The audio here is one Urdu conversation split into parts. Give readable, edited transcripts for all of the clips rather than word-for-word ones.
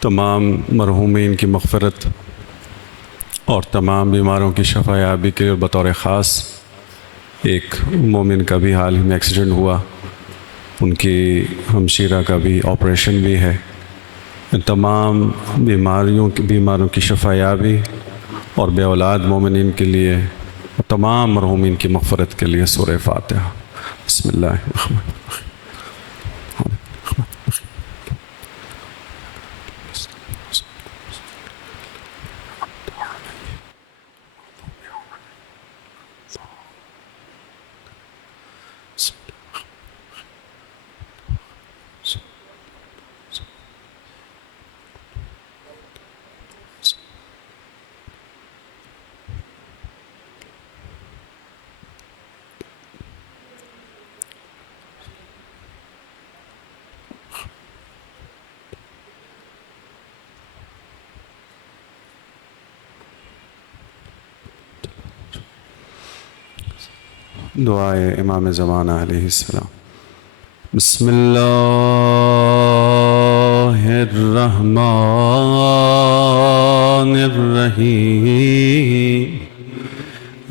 تمام مرحومین کی مغفرت اور تمام بیماروں کی شفا یابی کے لیے بطور خاص ایک مومن کا بھی حال ہی میں ایکسیڈنٹ ہوا، ان کی ہمشیرہ کا بھی آپریشن بھی ہے۔ تمام بیماروں کی شفا یابی اور بے اولاد مومنین کے لیے اور تمام مرحومین کی مغفرت کے لیے سورہ فاتحہ۔ بسم اللہ الرحمن الرحیم۔ دعائے امام زمانہ علیہ السلام۔ بسم اللہ الرحمن الرحیم۔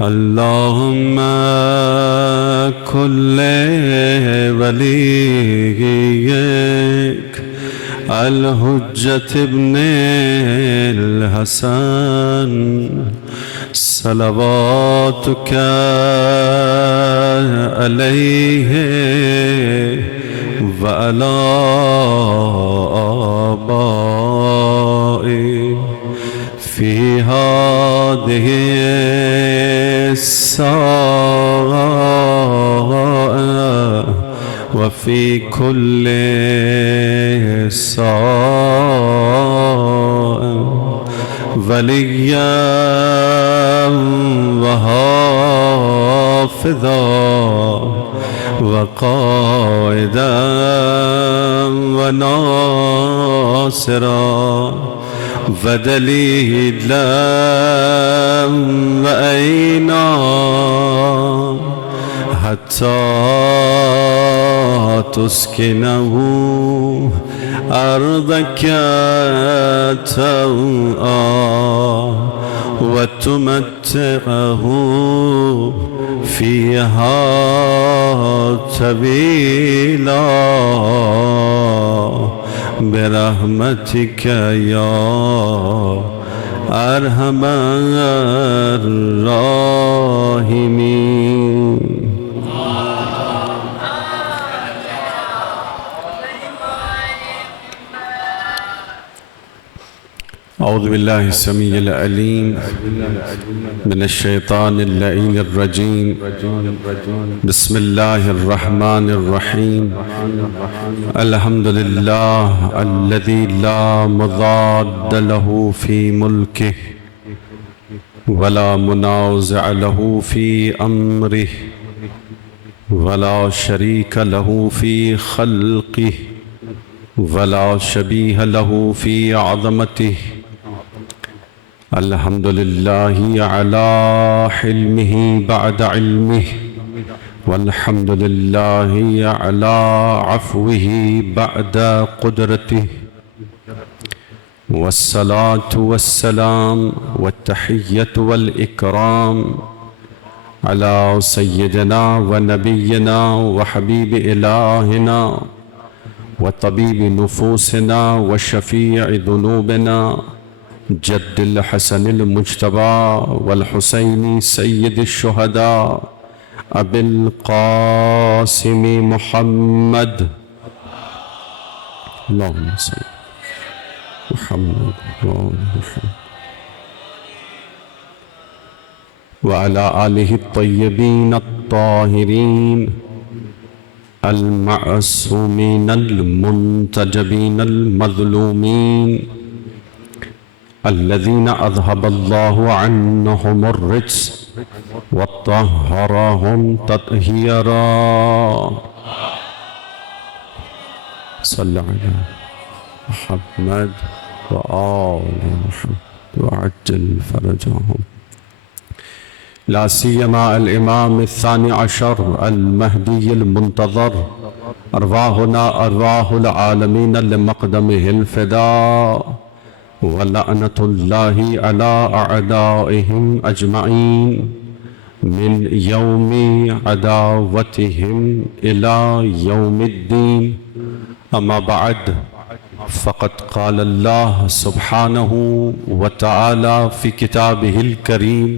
اللہم کل ولیک الحجت ابن الحسن صلواتک علیہ وعلی آبائہ فی ہذہ الساعة وفی کل ساعة ولیاً وحافظا وقائدا وناصرا ودلیلا وعینا حتی تسکنه أرضك طوعا وتمتعه فيها طويلا برحمتك يا أرحم الراحمين۔ اعوذ باللہ السمیع العلیم من الشیطان اللعین الرجیم۔ بسم اللہ الرحمن الرحیم۔ الحمد للہ الذی لا مضاد له فی ملکہ ولا منازع له فی امرہ ولا شریک له فی خلقہ ولا شبیہ له فی عظمتہ۔ الحمد للہ علی حلمہ بعد علمہ والحمد للہ علی عفوہ بعد قدرتہ والصلاة والسلام والتحیۃ والاکرام علی سیدنا ونبینا وحبیب الہنا وطبیب نفوسنا وشفیع ذنوبنا جد الحسن المجتبى والحسين سيد الشهداء أبي القاسم محمد اللهم صل محمد وعلى آله الطيبين الطاهرين المعصومين المنتجبين المظلومين الذين أذهب الله عنهم الرجس وطهرهم تطهيرا۔ صلى على محمد وآل محمد وعجل فرجهم، لا سيما الإمام الثاني عشر المهدي المنتظر أرواحنا أرواح العالمين لمقدمه الفداء ولعنة الله على أعدائهم أجمعين من يوم عداوتهم إلى يوم الدين. أما بعد، فقد قال الله سبحانه وتعالى في كتابه الكريم: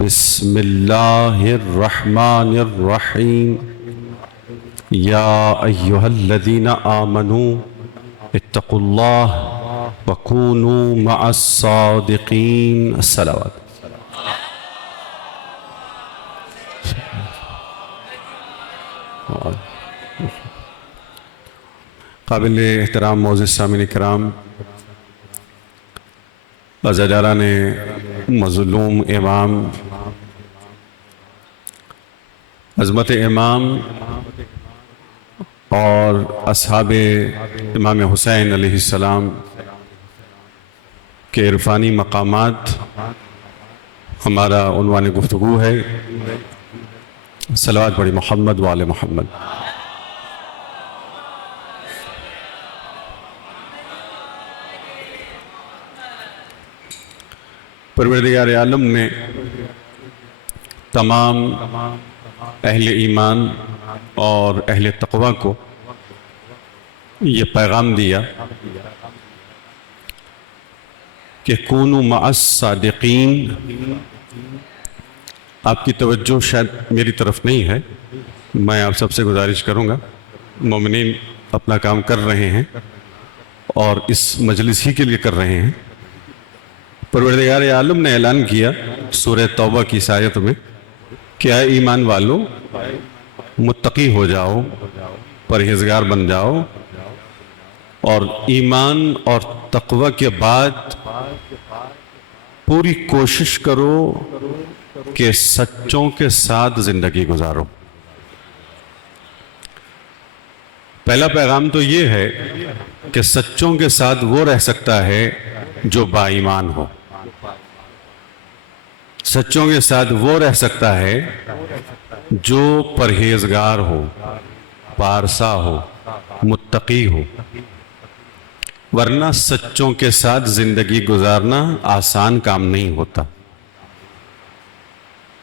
بسم الله الرحمن الرحيم. يا أيها الذين آمنوا اتقوا الله وكونوا مع الصادقين. الصلوات. قابل احترام معزز سامعین کرام، عزاداران مظلوم امام، عظمت امام اور اصحاب امام حسین علیہ السلام کے عرفانی مقامات ہمارا عنوان گفتگو ہے۔ صلوات پڑھی محمد و آل محمد۔ پروردگار عالم نے تمام اہل ایمان اور اہل تقوی کو یہ پیغام دیا کہ کونوا مع الصادقین۔ آپ کی توجہ شاید میری طرف نہیں ہے، میں آپ سب سے گزارش کروں گا، مومنین اپنا کام کر رہے ہیں اور اس مجلس ہی کے لیے کر رہے ہیں۔ پروردگار عالم نے اعلان کیا سورہ توبہ کی اس آیت میں کہ اے ایمان والو، متقی ہو جاؤ، پرہیزگار بن جاؤ، اور ایمان اور تقوی کے بعد پوری کوشش کرو کہ سچوں کے ساتھ زندگی گزارو۔ پہلا پیغام تو یہ ہے کہ سچوں کے ساتھ وہ رہ سکتا ہے جو با ایمان ہو، سچوں کے ساتھ وہ رہ سکتا ہے جو پرہیزگار ہو، پارسا ہو، متقی ہو، ورنہ سچوں کے ساتھ زندگی گزارنا آسان کام نہیں ہوتا۔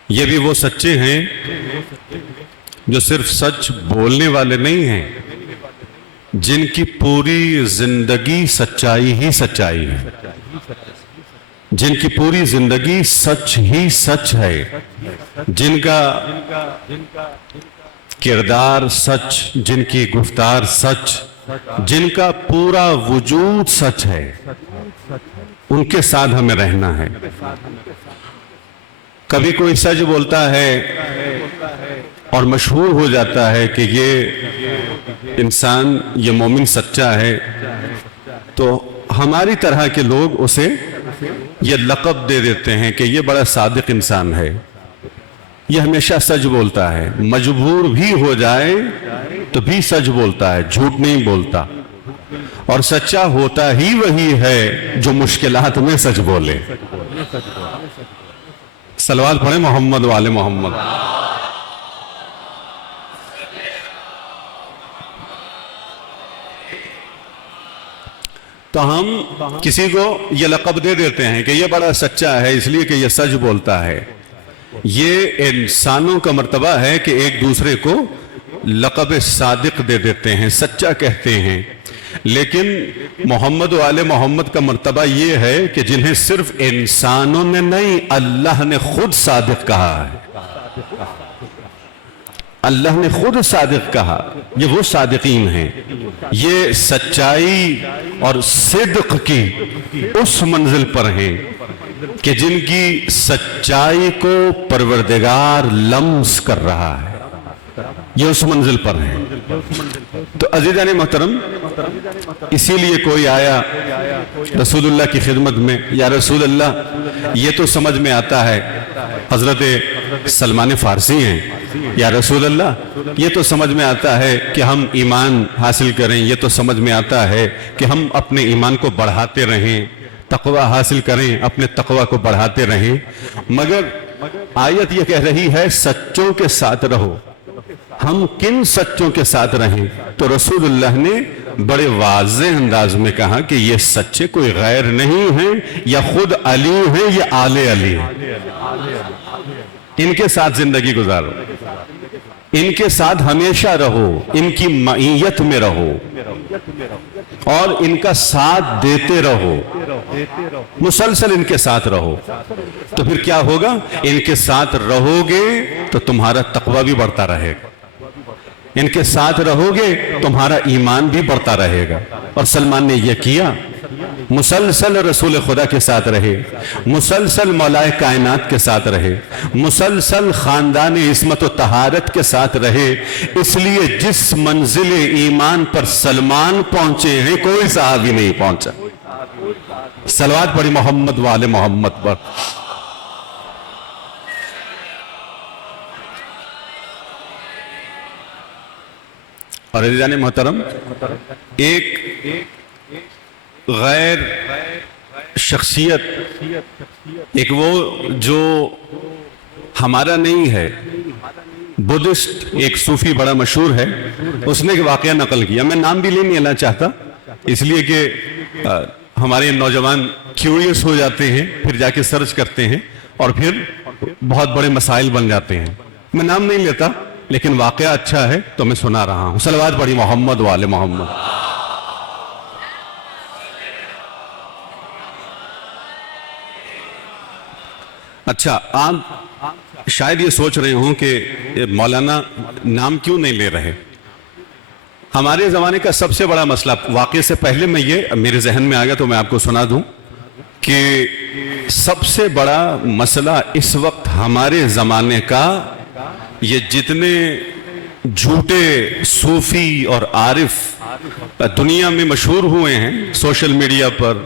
یہ بھی وہ سچے ہیں جو صرف سچ بولنے والے نہیں ہیں، جن کی پوری زندگی سچائی ہی سچائی ہے، جن کی پوری زندگی سچ ہی سچ ہے، جن کا کردار سچ، جن کی گفتار سچ، جن کا پورا وجود سچ ہے، ان کے ساتھ ہمیں رہنا ہے۔ کبھی کوئی سچ بولتا ہے اور مشہور ہو جاتا ہے کہ یہ انسان، یہ مومن سچا ہے، تو ہماری طرح کے لوگ اسے یہ لقب دے دیتے ہیں کہ یہ بڑا صادق انسان ہے، یہ ہمیشہ سچ بولتا ہے، مجبور بھی ہو جائے تو بھی سچ بولتا ہے، جھوٹ نہیں بولتا، اور سچا ہوتا ہی وہی ہے جو مشکلات میں سچ بولے۔ صلوات پڑھیں محمد و آل محمد۔ تو ہم کسی کو یہ لقب دے دیتے ہیں کہ یہ بڑا سچا ہے اس لیے کہ یہ سچ بولتا ہے۔ یہ انسانوں کا مرتبہ ہے کہ ایک دوسرے کو لقب صادق دے دیتے ہیں، سچا کہتے ہیں، لیکن محمد و آل محمد کا مرتبہ یہ ہے کہ جنہیں صرف انسانوں نے نہیں، اللہ نے خود صادق کہا ہے، اللہ نے خود صادق کہا، یہ وہ صادقین ہیں۔ یہ سچائی اور صدق کی اس منزل پر ہیں کہ جن کی سچائی کو پروردگار لمس کر رہا ہے، یہ اس منزل پر ہیں۔ تو عزیزان محترم، اسی لیے کوئی آیا رسول اللہ کی خدمت میں، یا رسول اللہ یہ تو سمجھ میں آتا ہے، حضرت سلمان فارسی ہیں، یا رسول اللہ یہ تو سمجھ میں آتا ہے کہ ہم ایمان حاصل کریں، یہ تو سمجھ میں آتا ہے کہ ہم اپنے ایمان کو بڑھاتے رہیں، تقوی حاصل کریں، اپنے تقوی کو بڑھاتے رہیں، مگر آیت یہ کہہ رہی ہے سچوں کے ساتھ رہو، ہم کن سچوں کے ساتھ رہیں؟ تو رسول اللہ نے بڑے واضح انداز میں کہا کہ یہ سچے کوئی غیر نہیں ہیں، یا خود علی ہیں یا آل علی ہیں، ان کے ساتھ زندگی گزارو، ان کے ساتھ ہمیشہ رہو، ان کی معیت میں رہو اور ان کا ساتھ دیتے رہو، مسلسل ان کے ساتھ رہو۔ تو پھر کیا ہوگا؟ ان کے ساتھ رہو گے تو تمہارا تقوی بھی بڑھتا رہے گا، ان کے ساتھ رہو گے تمہارا ایمان بھی بڑھتا رہے گا۔ اور سلمان نے یہ کیا، مسلسل رسول خدا کے ساتھ رہے، مسلسل مولائے کائنات کے ساتھ رہے، مسلسل خاندان عصمت و طہارت کے ساتھ رہے۔ اس لیے جس منزل ایمان پر سلمان پہنچے ہیں کوئی صحابی نہیں پہنچا۔ صلوات پڑھی محمد وآل محمد پر۔ اور عزیزان محترم، ایک غیر شخصیت، ایک وہ جو ہمارا نہیں ہے، بدھسٹ ایک صوفی بڑا مشہور ہے، اس نے ایک واقعہ نقل کیا، میں نام بھی نہیں لینا چاہتا اس لیے کہ ہمارے نوجوان کیوریس ہو جاتے ہیں، پھر جا کے سرچ کرتے ہیں اور پھر بہت بڑے مسائل بن جاتے ہیں۔ میں نام نہیں لیتا لیکن واقعہ اچھا ہے تو میں سنا رہا ہوں۔ صلوات پڑھی محمد وآل محمد۔ اچھا، آپ شاید یہ سوچ رہے ہوں کہ مولانا نام کیوں نہیں لے رہے؟ ہمارے زمانے کا سب سے بڑا مسئلہ، واقعے سے پہلے میں یہ میرے ذہن میں آ گیا تو میں آپ کو سنا دوں کہ سب سے بڑا مسئلہ اس وقت ہمارے زمانے کا، یہ جتنے جھوٹے صوفی اور عارف دنیا میں مشہور ہوئے ہیں سوشل میڈیا پر،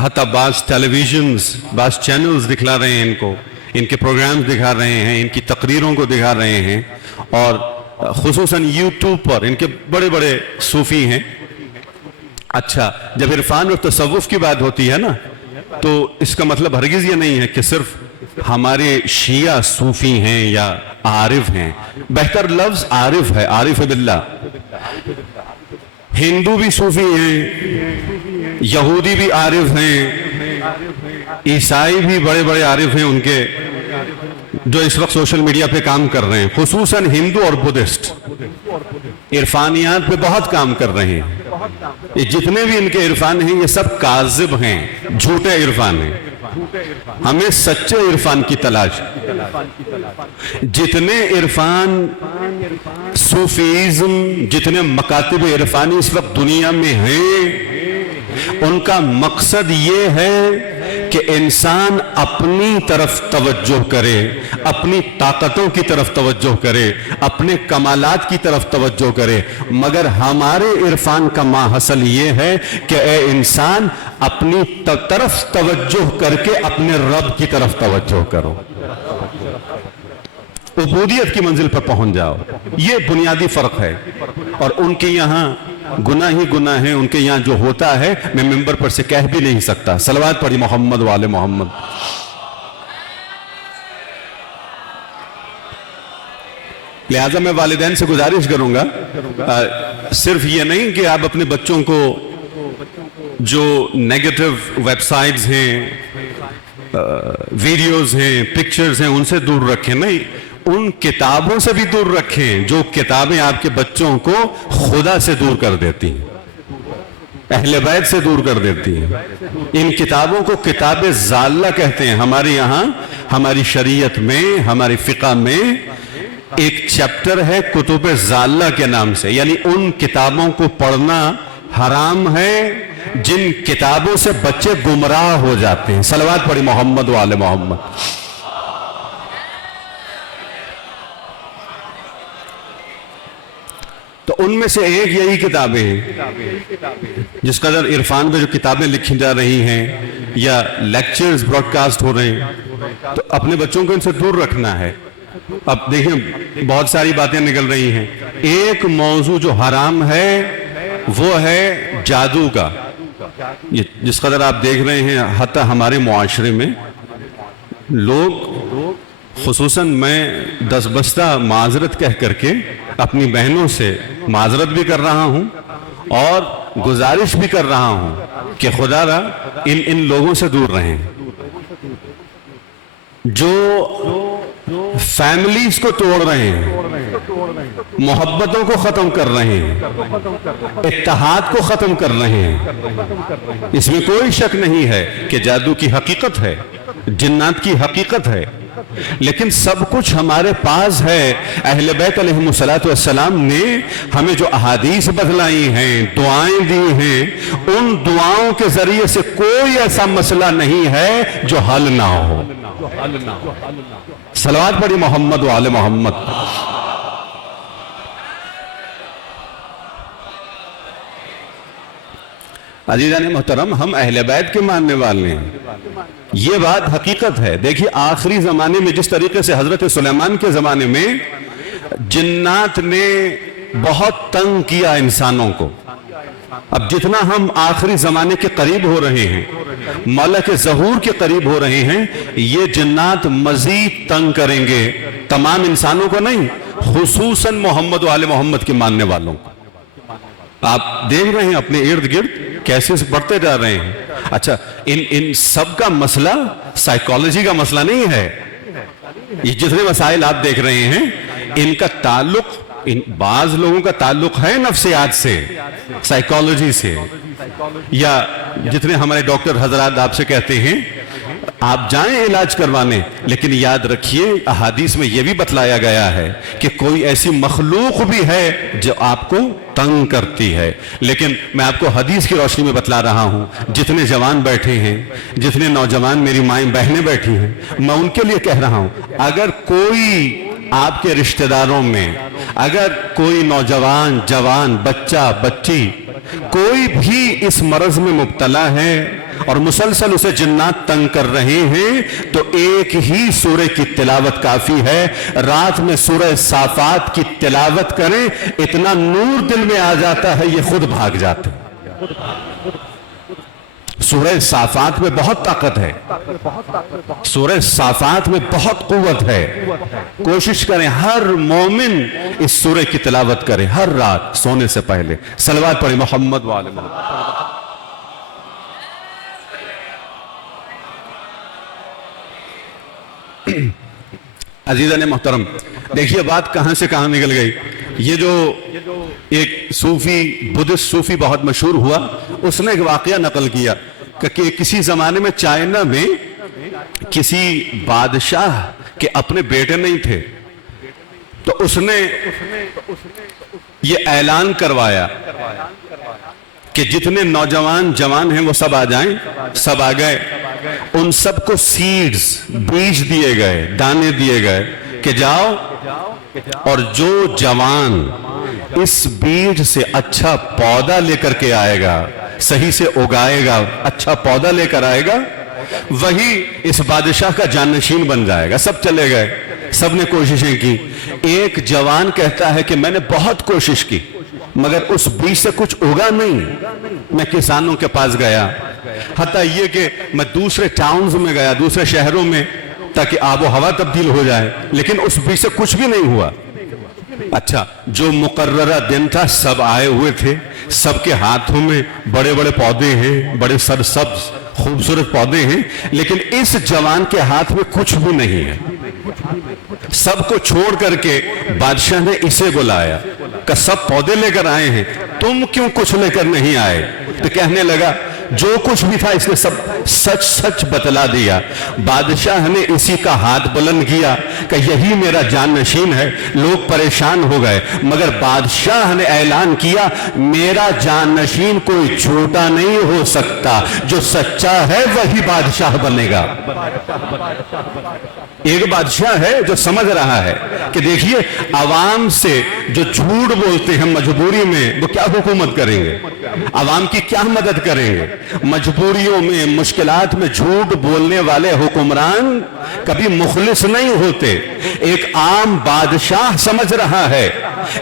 حتیٰ بعض ٹیلی ویژنز، بعض چینلز دکھلا رہے ہیں ان کو، ان کے پروگرامز دکھا رہے ہیں، ان کی تقریروں کو دکھا رہے ہیں، اور خصوصاً یوٹیوب پر ان کے بڑے بڑے صوفی ہیں۔ اچھا، جب عرفان اور تصوف کی بات ہوتی ہے نا تو اس کا مطلب ہرگز یہ نہیں ہے کہ صرف ہمارے شیعہ صوفی ہیں یا عارف ہیں، بہتر لفظ عارف ہے، عارف باللہ۔ ہندو بھی صوفی ہیں، یہودی بھی عارف ہیں، عیسائی بھی بڑے بڑے عارف ہیں ان کے، جو اس وقت سوشل میڈیا پہ کام کر رہے ہیں، خصوصاً ہندو اور بدھسٹ عرفانیات پہ بہت کام کر رہے ہیں۔ یہ جتنے بھی ان کے عرفان ہیں یہ سب کاذب ہیں، جھوٹے عرفان ہیں۔ ہمیں سچے عرفان کی تلاش۔ جتنے عرفان، صوفیزم، جتنے مکاتب عرفانی اس وقت دنیا میں ہیں، ان کا مقصد یہ ہے کہ انسان اپنی طرف توجہ کرے، اپنی طاقتوں کی طرف توجہ کرے، اپنے کمالات کی طرف توجہ کرے، مگر ہمارے عرفان کا ماحصل یہ ہے کہ اے انسان اپنی طرف توجہ کر کے اپنے رب کی طرف توجہ کرو، عبودیت کی منزل پر پہنچ جاؤ۔ یہ بنیادی فرق ہے، اور ان کے یہاں گناہ ہی گناہ ہے، ان کے یہاں جو ہوتا ہے میں ممبر پر سے کہہ بھی نہیں سکتا۔ صلوات پڑھی محمد وآل محمد۔ لہٰذا میں والدین سے گزارش کروں گا، صرف یہ نہیں کہ آپ اپنے بچوں کو جو نیگیٹو ویب سائٹس ہیں، ویڈیوز ہیں، پکچرز ہیں، ان سے دور رکھیں، نہیں، ان کتابوں سے بھی دور رکھیں جو کتابیں آپ کے بچوں کو خدا سے دور کر دیتی ہیں، اہل بیت سے دور کر دیتی ہیں۔ ان کتابوں کو کتاب ضالہ کہتے ہیں۔ ہمارے یہاں، ہماری شریعت میں، ہماری فقہ میں ایک چیپٹر ہے کتب ضالہ کے نام سے، یعنی ان کتابوں کو پڑھنا حرام ہے جن کتابوں سے بچے گمراہ ہو جاتے ہیں۔ صلوات پڑھی محمد وآل محمد۔ تو ان میں سے ایک یہی کتابیں ہیں۔ جس قدر عرفان میں جو کتابیں لکھی جا رہی ہیں یا لیکچرز براڈ کاسٹ ہو رہے ہیں، تو اپنے بچوں کو ان سے دور رکھنا ہے۔ اب دیکھیں بہت ساری باتیں نکل رہی ہیں۔ ایک موضوع جو حرام ہے وہ ہے جادو کا۔ جس قدر آپ دیکھ رہے ہیں حتی ہمارے معاشرے میں لوگ خصوصاً میں دس بستہ معذرت کہہ کر کے اپنی بہنوں سے معذرت بھی کر رہا ہوں اور گزارش بھی کر رہا ہوں کہ خدا را ان لوگوں سے دور رہیں جو فیملیز کو توڑ رہے ہیں، محبتوں کو ختم کر رہے ہیں، اتحاد کو ختم کر رہے ہیں۔ اس میں کوئی شک نہیں ہے کہ جادو کی حقیقت ہے، جنات کی حقیقت ہے، لیکن سب کچھ ہمارے پاس ہے۔ اہل بیت علیہم السلام نے ہمیں جو احادیث بتلائی ہیں، دعائیں دی ہیں، ان دعاؤں کے ذریعے سے کوئی ایسا مسئلہ نہیں ہے جو حل نہ ہو۔ صلوات پڑھی محمد و آل محمد۔ عزیزان محترم، ہم اہل بیت کے ماننے والے ہیں، یہ بات حقیقت ہے۔ دیکھیے آخری زمانے میں جس طریقے سے حضرت سلیمان کے زمانے میں جنات نے بہت تنگ کیا انسانوں کو، اب جتنا ہم آخری زمانے کے قریب ہو رہے ہیں، ملک ظہور کے قریب ہو رہے ہیں، یہ جنات مزید تنگ کریں گے تمام انسانوں کو نہیں، خصوصاً محمد و آل محمد کے ماننے والوں کو۔ آپ دیکھ رہے ہیں اپنے ارد گرد کیسے بڑھتے جا رہے ہیں۔ اچھا، ان سب کا مسئلہ سائیکالوجی کا مسئلہ نہیں ہے۔ یہ جتنے مسائل آپ دیکھ رہے ہیں ان کا تعلق، بعض لوگوں کا تعلق ہے نفسیات سے، سائیکالوجی سے، یا جتنے ہمارے ڈاکٹر حضرات آپ سے کہتے ہیں آپ جائیں علاج کروانے، لیکن یاد رکھیے احادیث میں یہ بھی بتلایا گیا ہے کہ کوئی ایسی مخلوق بھی ہے جو آپ کو تنگ کرتی ہے۔ لیکن میں آپ کو حدیث کی روشنی میں بتلا رہا ہوں، جتنے جوان بیٹھے ہیں، جتنے نوجوان میری مائیں بہنیں بیٹھی ہیں، میں ان کے لیے کہہ رہا ہوں، اگر کوئی آپ کے رشتہ داروں میں، اگر کوئی نوجوان، جوان، بچہ، بچی، کوئی بھی اس مرض میں مبتلا ہے اور مسلسل اسے جنات تنگ کر رہے ہیں، تو ایک ہی سورہ کی تلاوت کافی ہے۔ رات میں سورہ صافات کی تلاوت کریں، اتنا نور دل میں آ جاتا ہے یہ خود بھاگ جاتے ہیں۔ سورہ صافات میں بہت طاقت ہے، سورہ صافات میں بہت قوت ہے۔ کوشش کریں ہر مومن اس سورہ کی تلاوت کرے ہر رات سونے سے پہلے۔ صلوات پڑھیں محمد و آل محمد۔ عزیزان محترم، دیکھیے بات کہاں سے کہاں نکل گئی۔ یہ جو ایک صوفی، بدھسٹ صوفی بہت مشہور ہوا، اس نے ایک واقعہ نقل کیا کہ کسی زمانے میں چائنا میں کسی بادشاہ کے اپنے بیٹے نہیں تھے، تو اس نے یہ اعلان کروایا کہ جتنے نوجوان جوان ہیں وہ سب آ جائیں۔ سب آ گئے، ان سب کو سیڈز، بیج دیے گئے، دانے دیے گئے کہ جاؤ اور جو جوان اس بیج سے اچھا پودا لے کر کے آئے گا، صحیح سے اگائے گا، اچھا پودا لے کر آئے گا، وہی اس بادشاہ کا جانشین بن جائے گا۔ سب چلے گئے، سب نے کوششیں کی۔ ایک جوان کہتا ہے کہ میں نے بہت کوشش کی مگر اس بیج سے کچھ اگا نہیں۔ میں کسانوں کے پاس گیا، حتیٰ یہ کہ میں دوسرے ٹاؤنز میں گیا، دوسرے شہروں میں، تاکہ آب و ہوا تبدیل ہو جائے، لیکن اس بیج سے کچھ بھی نہیں ہوا۔ اچھا، جو مقررہ دن تھا سب آئے ہوئے تھے، سب کے ہاتھوں میں بڑے بڑے پودے ہیں، بڑے سرسبز خوبصورت پودے ہیں، لیکن اس جوان کے ہاتھ میں کچھ بھی نہیں ہے۔ سب کو چھوڑ کر کے بادشاہ نے اسے بلایا کہ سب پودے لے کر آئے ہیں، تم کیوں کچھ لے کر نہیں آئے؟ تو کہنے لگا جو کچھ بھی تھا اس نے سب سچ سچ بتلا دیا۔ بادشاہ نے اسی کا ہاتھ بلند کیا کہ یہی میرا جانشین ہے۔ لوگ پریشان ہو گئے، مگر بادشاہ نے اعلان کیا میرا جانشین کوئی جھوٹا نہیں ہو سکتا، جو سچا ہے وہی بادشاہ بنے گا۔ ایک بادشاہ ہے جو سمجھ رہا ہے کہ دیکھیے عوام سے جو جھوٹ بولتے ہیں مجبوری میں، وہ کیا حکومت کریں گے، عوام کی کیا مدد کریں گے۔ مجبوریوں میں، مشکلات میں جھوٹ بولنے والے حکمران کبھی مخلص نہیں ہوتے۔ ایک عام بادشاہ سمجھ رہا ہے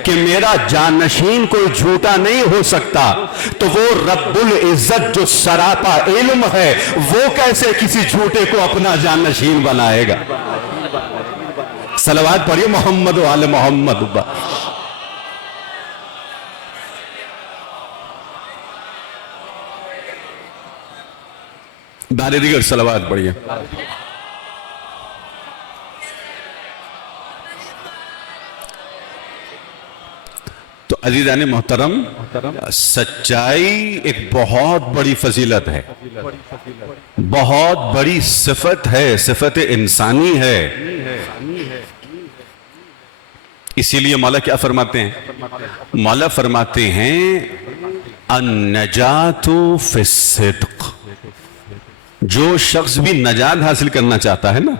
کہ میرا جانشین کوئی جھوٹا نہیں ہو سکتا، تو وہ رب العزت جو سراپا علم ہے وہ کیسے کسی جھوٹے کو اپنا جانشین بنائے گا۔ صلوات پڑھیے محمد و آل محمد. بارے دیگر صلوات پڑھیے. تو عزیزان محترم، سچائی ایک بہت بڑی فضیلت ہے، بہت بڑی صفت ہے، صفت انسانی ہے. اسی لیے مولا کیا فرماتے ہیں؟ مولا فرماتے ہیں النجات فی الصدق. جو شخص بھی نجات حاصل کرنا چاہتا ہے نا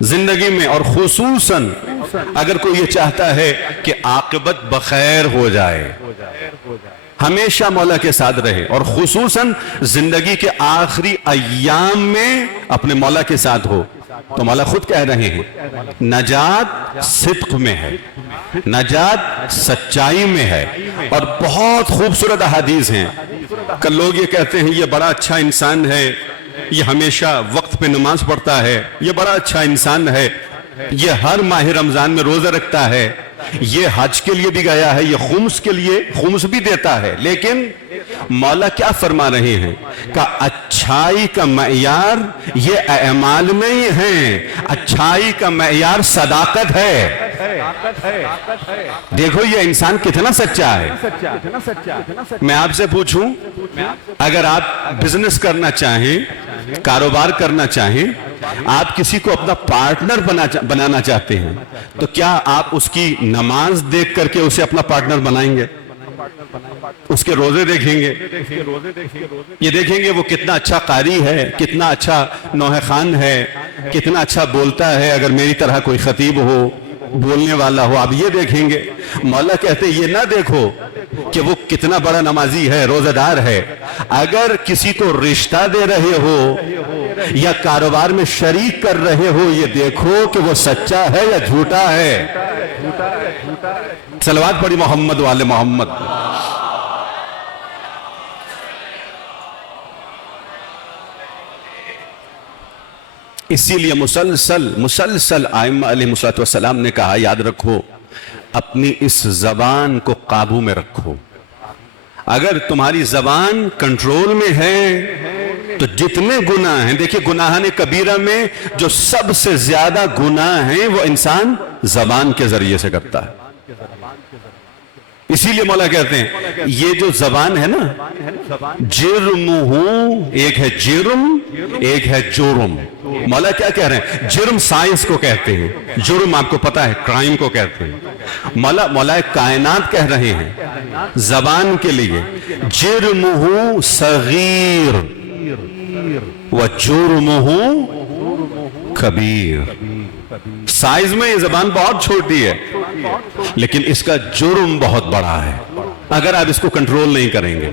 زندگی میں، اور خصوصاً اگر کوئی یہ چاہتا ہے کہ عاقبت بخیر ہو جائے، ہمیشہ مولا کے ساتھ رہے، اور خصوصاً زندگی کے آخری ایام میں اپنے مولا کے ساتھ ہو، تو مولا خود کہہ رہے ہیں نجات صدق میں ہے، نجات سچائی میں ہے. اور بہت خوبصورت احادیث ہیں. کہ لوگ یہ کہتے ہیں یہ بڑا اچھا انسان ہے، یہ ہمیشہ وقت پہ نماز پڑھتا ہے، یہ بڑا اچھا انسان ہے، یہ ہر ماہ رمضان میں روزہ رکھتا ہے، یہ حج کے لیے بھی گیا ہے، یہ خمس کے لیے خمس بھی دیتا ہے. لیکن مولا کیا فرما رہے ہیں کہ اچھائی کا معیار یہ اعمال نہیں ہے، اچھائی کا معیار صداقت ہے. دیکھو یہ انسان کتنا سچا ہے. میں آپ سے پوچھوں، اگر آپ بزنس کرنا چاہیں، کاروبار کرنا چاہیں، آپ کسی کو اپنا پارٹنر بنانا چاہتے ہیں، تو کیا آپ اس کی نماز دیکھ کر کے اسے اپنا پارٹنر بنائیں گے؟ اس کے روزے دیکھیں گے، یہ دیکھیں گے وہ کتنا اچھا قاری ہے، کتنا اچھا نوحہ خوان ہے، کتنا اچھا بولتا ہے. اگر میری طرح کوئی خطیب ہو، بولنے والا ہو، آپ یہ دیکھیں گے. مولا کہتے یہ نہ دیکھو کہ وہ کتنا بڑا نمازی ہے، روزہ دار ہے. اگر کسی کو رشتہ دے رہے ہو یا کاروبار میں شریک کر رہے ہو، یہ دیکھو کہ وہ سچا ہے یا جھوٹا ہے. صلوات پڑھی محمد و آل محمد. اسی لیے مسلسل ائمہ علیہ السلام نے کہا یاد رکھو اپنی اس زبان کو قابو میں رکھو. اگر تمہاری زبان کنٹرول میں ہے تو جتنے گناہ ہیں، دیکھیں گناہان کبیرہ میں جو سب سے زیادہ گناہ ہیں وہ انسان زبان کے ذریعے سے کرتا ہے. اسی لیے مولا کہتے ہیں یہ جو زبان ہے نا، جرمہ، ایک ہے جرم، ایک ہے جرم. مولا کیا کہہ رہے ہیں؟ جرم سائنس کو کہتے ہیں، جرم آپ کو پتا ہے کرائم کو کہتے ہیں. مولا کائنات کہہ رہے ہیں زبان کے لیے جرمہ صغیر و جرمہ کبیر. سائز میں یہ زبان بہت چھوٹی ہے لیکن اس کا جرم بہت بڑا ہے. اگر آپ اس کو کنٹرول نہیں کریں گے،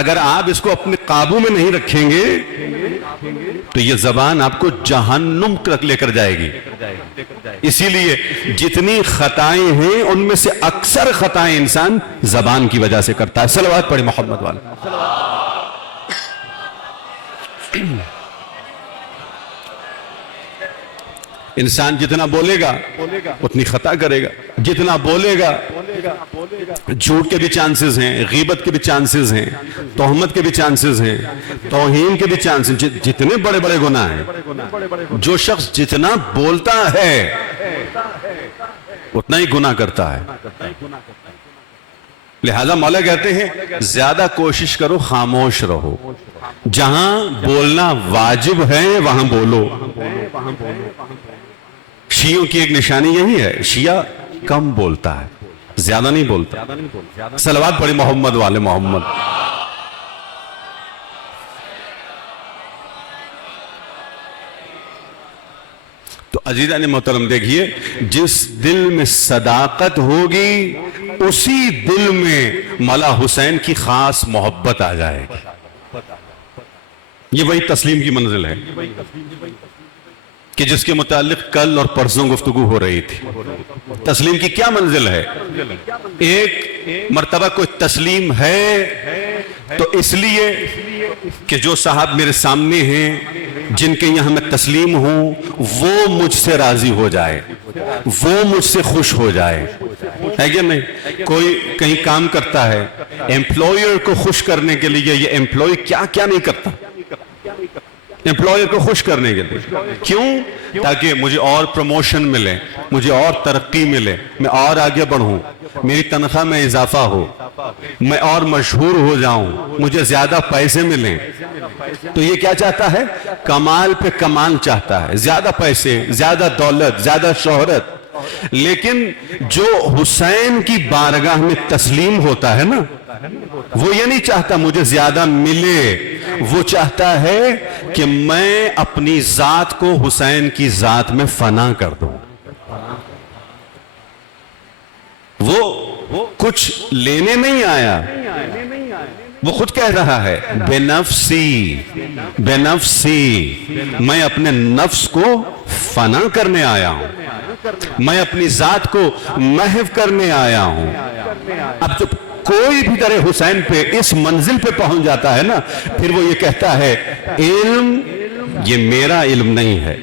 اگر آپ اس کو اپنے قابو میں نہیں رکھیں گے تو یہ زبان آپ کو جہنم لے کر جائے گی. اسی لیے جتنی خطائیں ہیں ان میں سے اکثر خطائیں انسان زبان کی وجہ سے کرتا ہے. صلوات پڑھیں محمد والا. انسان جتنا بولے گا اتنی خطا کرے گا، جتنا بولے گا. جھوٹ کے بھی چانسز ہیں، غیبت کے بھی چانسز ہیں، تہمت کے بھی چانسز ہیں، توہین کے بھی چانسز. جتنے بڑے بڑے گناہ ہیں، جو شخص جتنا بولتا ہے اتنا ہی گناہ کرتا ہے. لہذا مولا کہتے ہیں زیادہ کوشش کرو خاموش رہو. جہاں بولنا واجب ہے وہاں بولو. شیعوں کی ایک نشانی یہی ہے، شیعہ کم بولتا ہے، زیادہ نہیں بولتا. صلوات پڑھی محمد والے محمد. تو عزیزان محترم دیکھیے، جس دل میں صداقت ہوگی اسی دل میں مولا حسین کی خاص محبت آ جائے گی. یہ وہی تسلیم کی منزل ہے کہ جس کے متعلق کل اور پرسوں گفتگو ہو رہی تھی. تسلیم کی کیا منزل ہے؟ ایک مرتبہ کوئی تسلیم ہے تو اس لیے کہ جو صاحب میرے سامنے ہیں جن کے یہاں میں تسلیم ہوں وہ مجھ سے راضی ہو جائے, وہ مجھ سے خوش ہو جائے, ہے کہ نہیں؟ کوئی کہیں کام کرتا ہے, ایمپلائر کو خوش کرنے کے لیے یہ ایمپلائی کیا کیا نہیں کرتا, ایمپلائر کو خوش کرنے کے لیے. کیوں؟ تاکہ مجھے اور پروموشن ملے, مجھے اور ترقی ملے, میں اور آگے بڑھوں, میری تنخواہ میں اضافہ ہو, میں اور مشہور ہو جاؤں, مجھے زیادہ پیسے ملیں. تو یہ کیا چاہتا ہے؟ کمال پہ کمال چاہتا ہے, زیادہ پیسے, زیادہ دولت, زیادہ شہرت. لیکن جو حسین کی بارگاہ میں تسلیم ہوتا ہے نا, وہ یہ نہیں چاہتا مجھے زیادہ ملے, وہ چاہتا ہے کہ میں اپنی ذات کو حسین کی ذات میں فنا کر دوں. وہ کچھ لینے نہیں آیا, وہ خود کہہ رہا ہے بے نفسی میں اپنے نفس کو فنا کرنے آیا ہوں, میں اپنی ذات کو محو کرنے آیا ہوں. اب جب کوئی بھی در حسین پہ اس منزل پہ پہنچ جاتا ہے نا, پھر وہ یہ کہتا ہے علم یہ میرا علم نہیں ہے,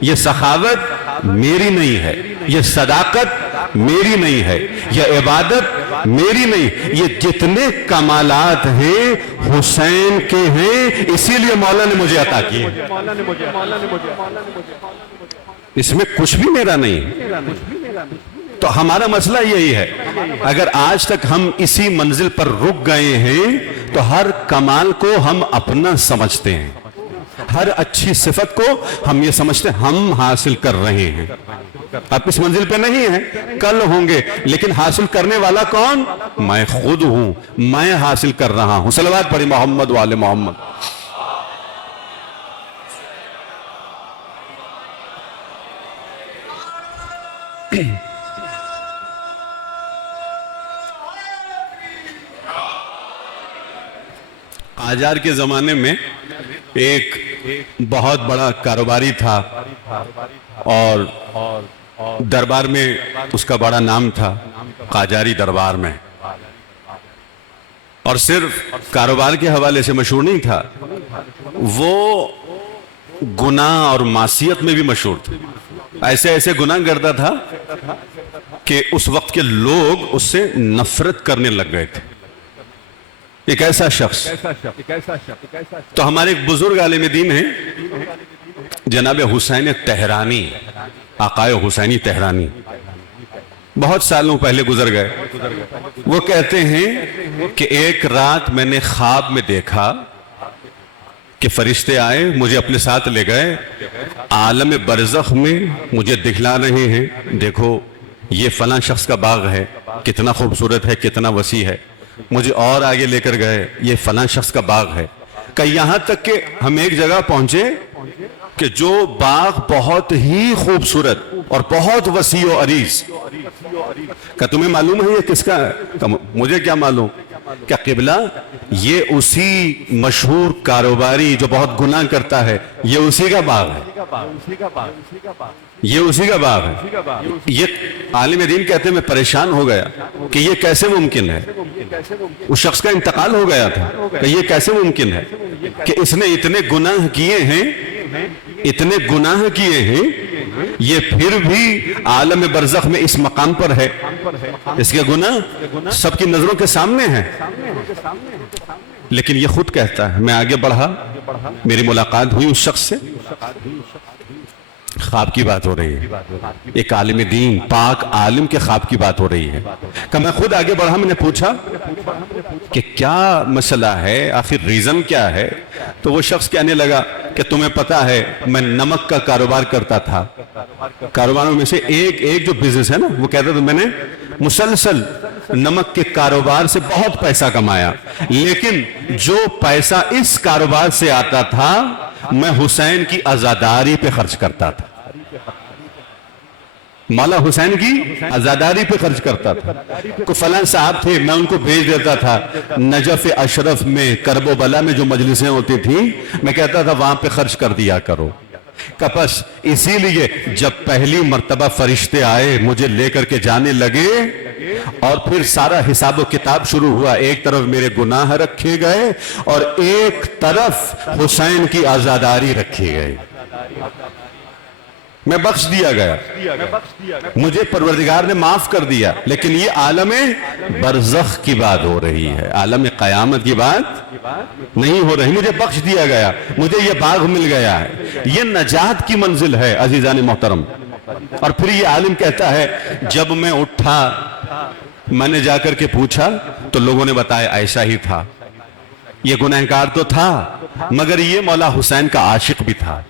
یہ سخاوت میری نہیں ہے, یہ صداقت میری نہیں ہے, یہ عبادت میری نہیں, یہ جتنے کمالات ہیں حسین کے ہیں, اسی لیے مولا نے مجھے عطا کیے, اس میں کچھ بھی میرا نہیں. تو ہمارا مسئلہ یہی ہے, اگر آج تک ہم اسی منزل پر رک گئے ہیں تو ہر کمال کو ہم اپنا سمجھتے ہیں, ہر اچھی صفت کو ہم یہ سمجھتے ہیں ہم حاصل کر رہے ہیں. آپ اس منزل پہ نہیں ہیں, کل ہوں گے, لیکن حاصل کرنے والا کون؟ میں خود ہوں, میں حاصل کر رہا ہوں. صلوات پڑھی محمد وآل محمد. قاجار کے زمانے میں ایک بہت بڑا کاروباری تھا اور دربار میں اس کا بڑا نام تھا, قاجاری دربار میں. اور صرف کاروبار کے حوالے سے مشہور نہیں تھا, وہ گناہ اور معصیت میں بھی مشہور تھا. ایسے ایسے گناہ کرتا تھا کہ اس وقت کے لوگ اس سے نفرت کرنے لگ گئے تھے. ایک ایسا شخص. تو ہمارے ایک بزرگ عالم دین ہیں جناب حسین تہرانی, آقائے حسینی تہرانی, بہت سالوں پہلے گزر گئے. وہ کہتے ہیں کہ ایک رات میں نے خواب میں دیکھا کہ فرشتے آئے, مجھے اپنے ساتھ لے گئے, عالم برزخ میں مجھے دکھلا رہے ہیں, دیکھو یہ فلاں شخص کا باغ ہے, کتنا خوبصورت ہے, کتنا وسیع ہے. مجھے اور آگے لے کر گئے, یہ فلاں شخص کا باغ ہے. کہ یہاں تک کہ ہم ایک جگہ پہنچے کہ جو باغ بہت ہی خوبصورت اور بہت وسیع و عریض. کہ تمہیں معلوم ہے یہ کس کا ہے؟ مجھے کیا معلوم. کیا قبلہ یہ اسی مشہور کاروباری جو بہت گناہ کرتا ہے, یہ اسی کا باغ ہے, یہ اسی کا باغ ہے. یہ عالم دین کہتے ہیں میں پریشان ہو گیا کہ یہ کیسے ممکن ہے. اس شخص کا انتقال ہو گیا تھا, کہ یہ کیسے ممکن ہے کہ اس نے اتنے گناہ کیے ہیں, اتنے گناہ کیے ہیں, یہ پھر بھی عالم برزخ میں اس مقام پر ہے. اس کے گناہ سب کی نظروں کے سامنے ہیں. لیکن یہ خود کہتا ہے, میں آگے بڑھا, میری ملاقات ہوئی اس شخص سے, خواب کی بات ہو رہی ہے, ایک عالم دین پاک عالم کے خواب کی بات ہو رہی ہے. کہ میں خود آگے بڑھا, میں نے پوچھا کہ کیا مسئلہ ہے, آخر ریزن کیا ہے. تو وہ شخص کہنے لگا کہ تمہیں پتا ہے میں نمک کا کاروبار کرتا تھا, کاروباروں میں سے ایک جو بزنس ہے نا, وہ کہتا تھا میں نے مسلسل نمک کے کاروبار سے بہت پیسہ کمایا, لیکن جو پیسہ اس کاروبار سے آتا تھا میں حسین کی عزاداری پہ خرچ کرتا تھا, مولا حسین کی عزاداری پہ خرچ کرتا تھا. کوئی فلاں صاحب تھے, میں ان کو بھیج دیتا تھا نجف اشرف میں, کرب و بلا میں جو مجلسیں ہوتی تھیں, میں کہتا تھا وہاں پہ خرچ کر دیا کرو. کپس اسی لیے جب پہلی مرتبہ فرشتے آئے مجھے لے کر کے جانے لگے اور پھر سارا حساب و کتاب شروع ہوا، ایک طرف میرے گناہ رکھے گئے اور ایک طرف حسین کی آزاداری رکھی گئی، میں بخش دیا گیا، مجھے پروردگار نے معاف کر دیا۔ لیکن یہ عالم برزخ کی بات ہو رہی ہے، عالم قیامت کی بات نہیں ہو رہی۔ مجھے بخش دیا گیا، مجھے یہ باغ مل گیا ہے، یہ نجات کی منزل ہے عزیزان محترم۔ اور پھر یہ عالم کہتا ہے جب میں اٹھا میں نے جا کر کے پوچھا تو لوگوں نے بتایا ایسا ہی تھا، یہ گنہگار تو تھا مگر یہ مولا حسین کا عاشق بھی تھا،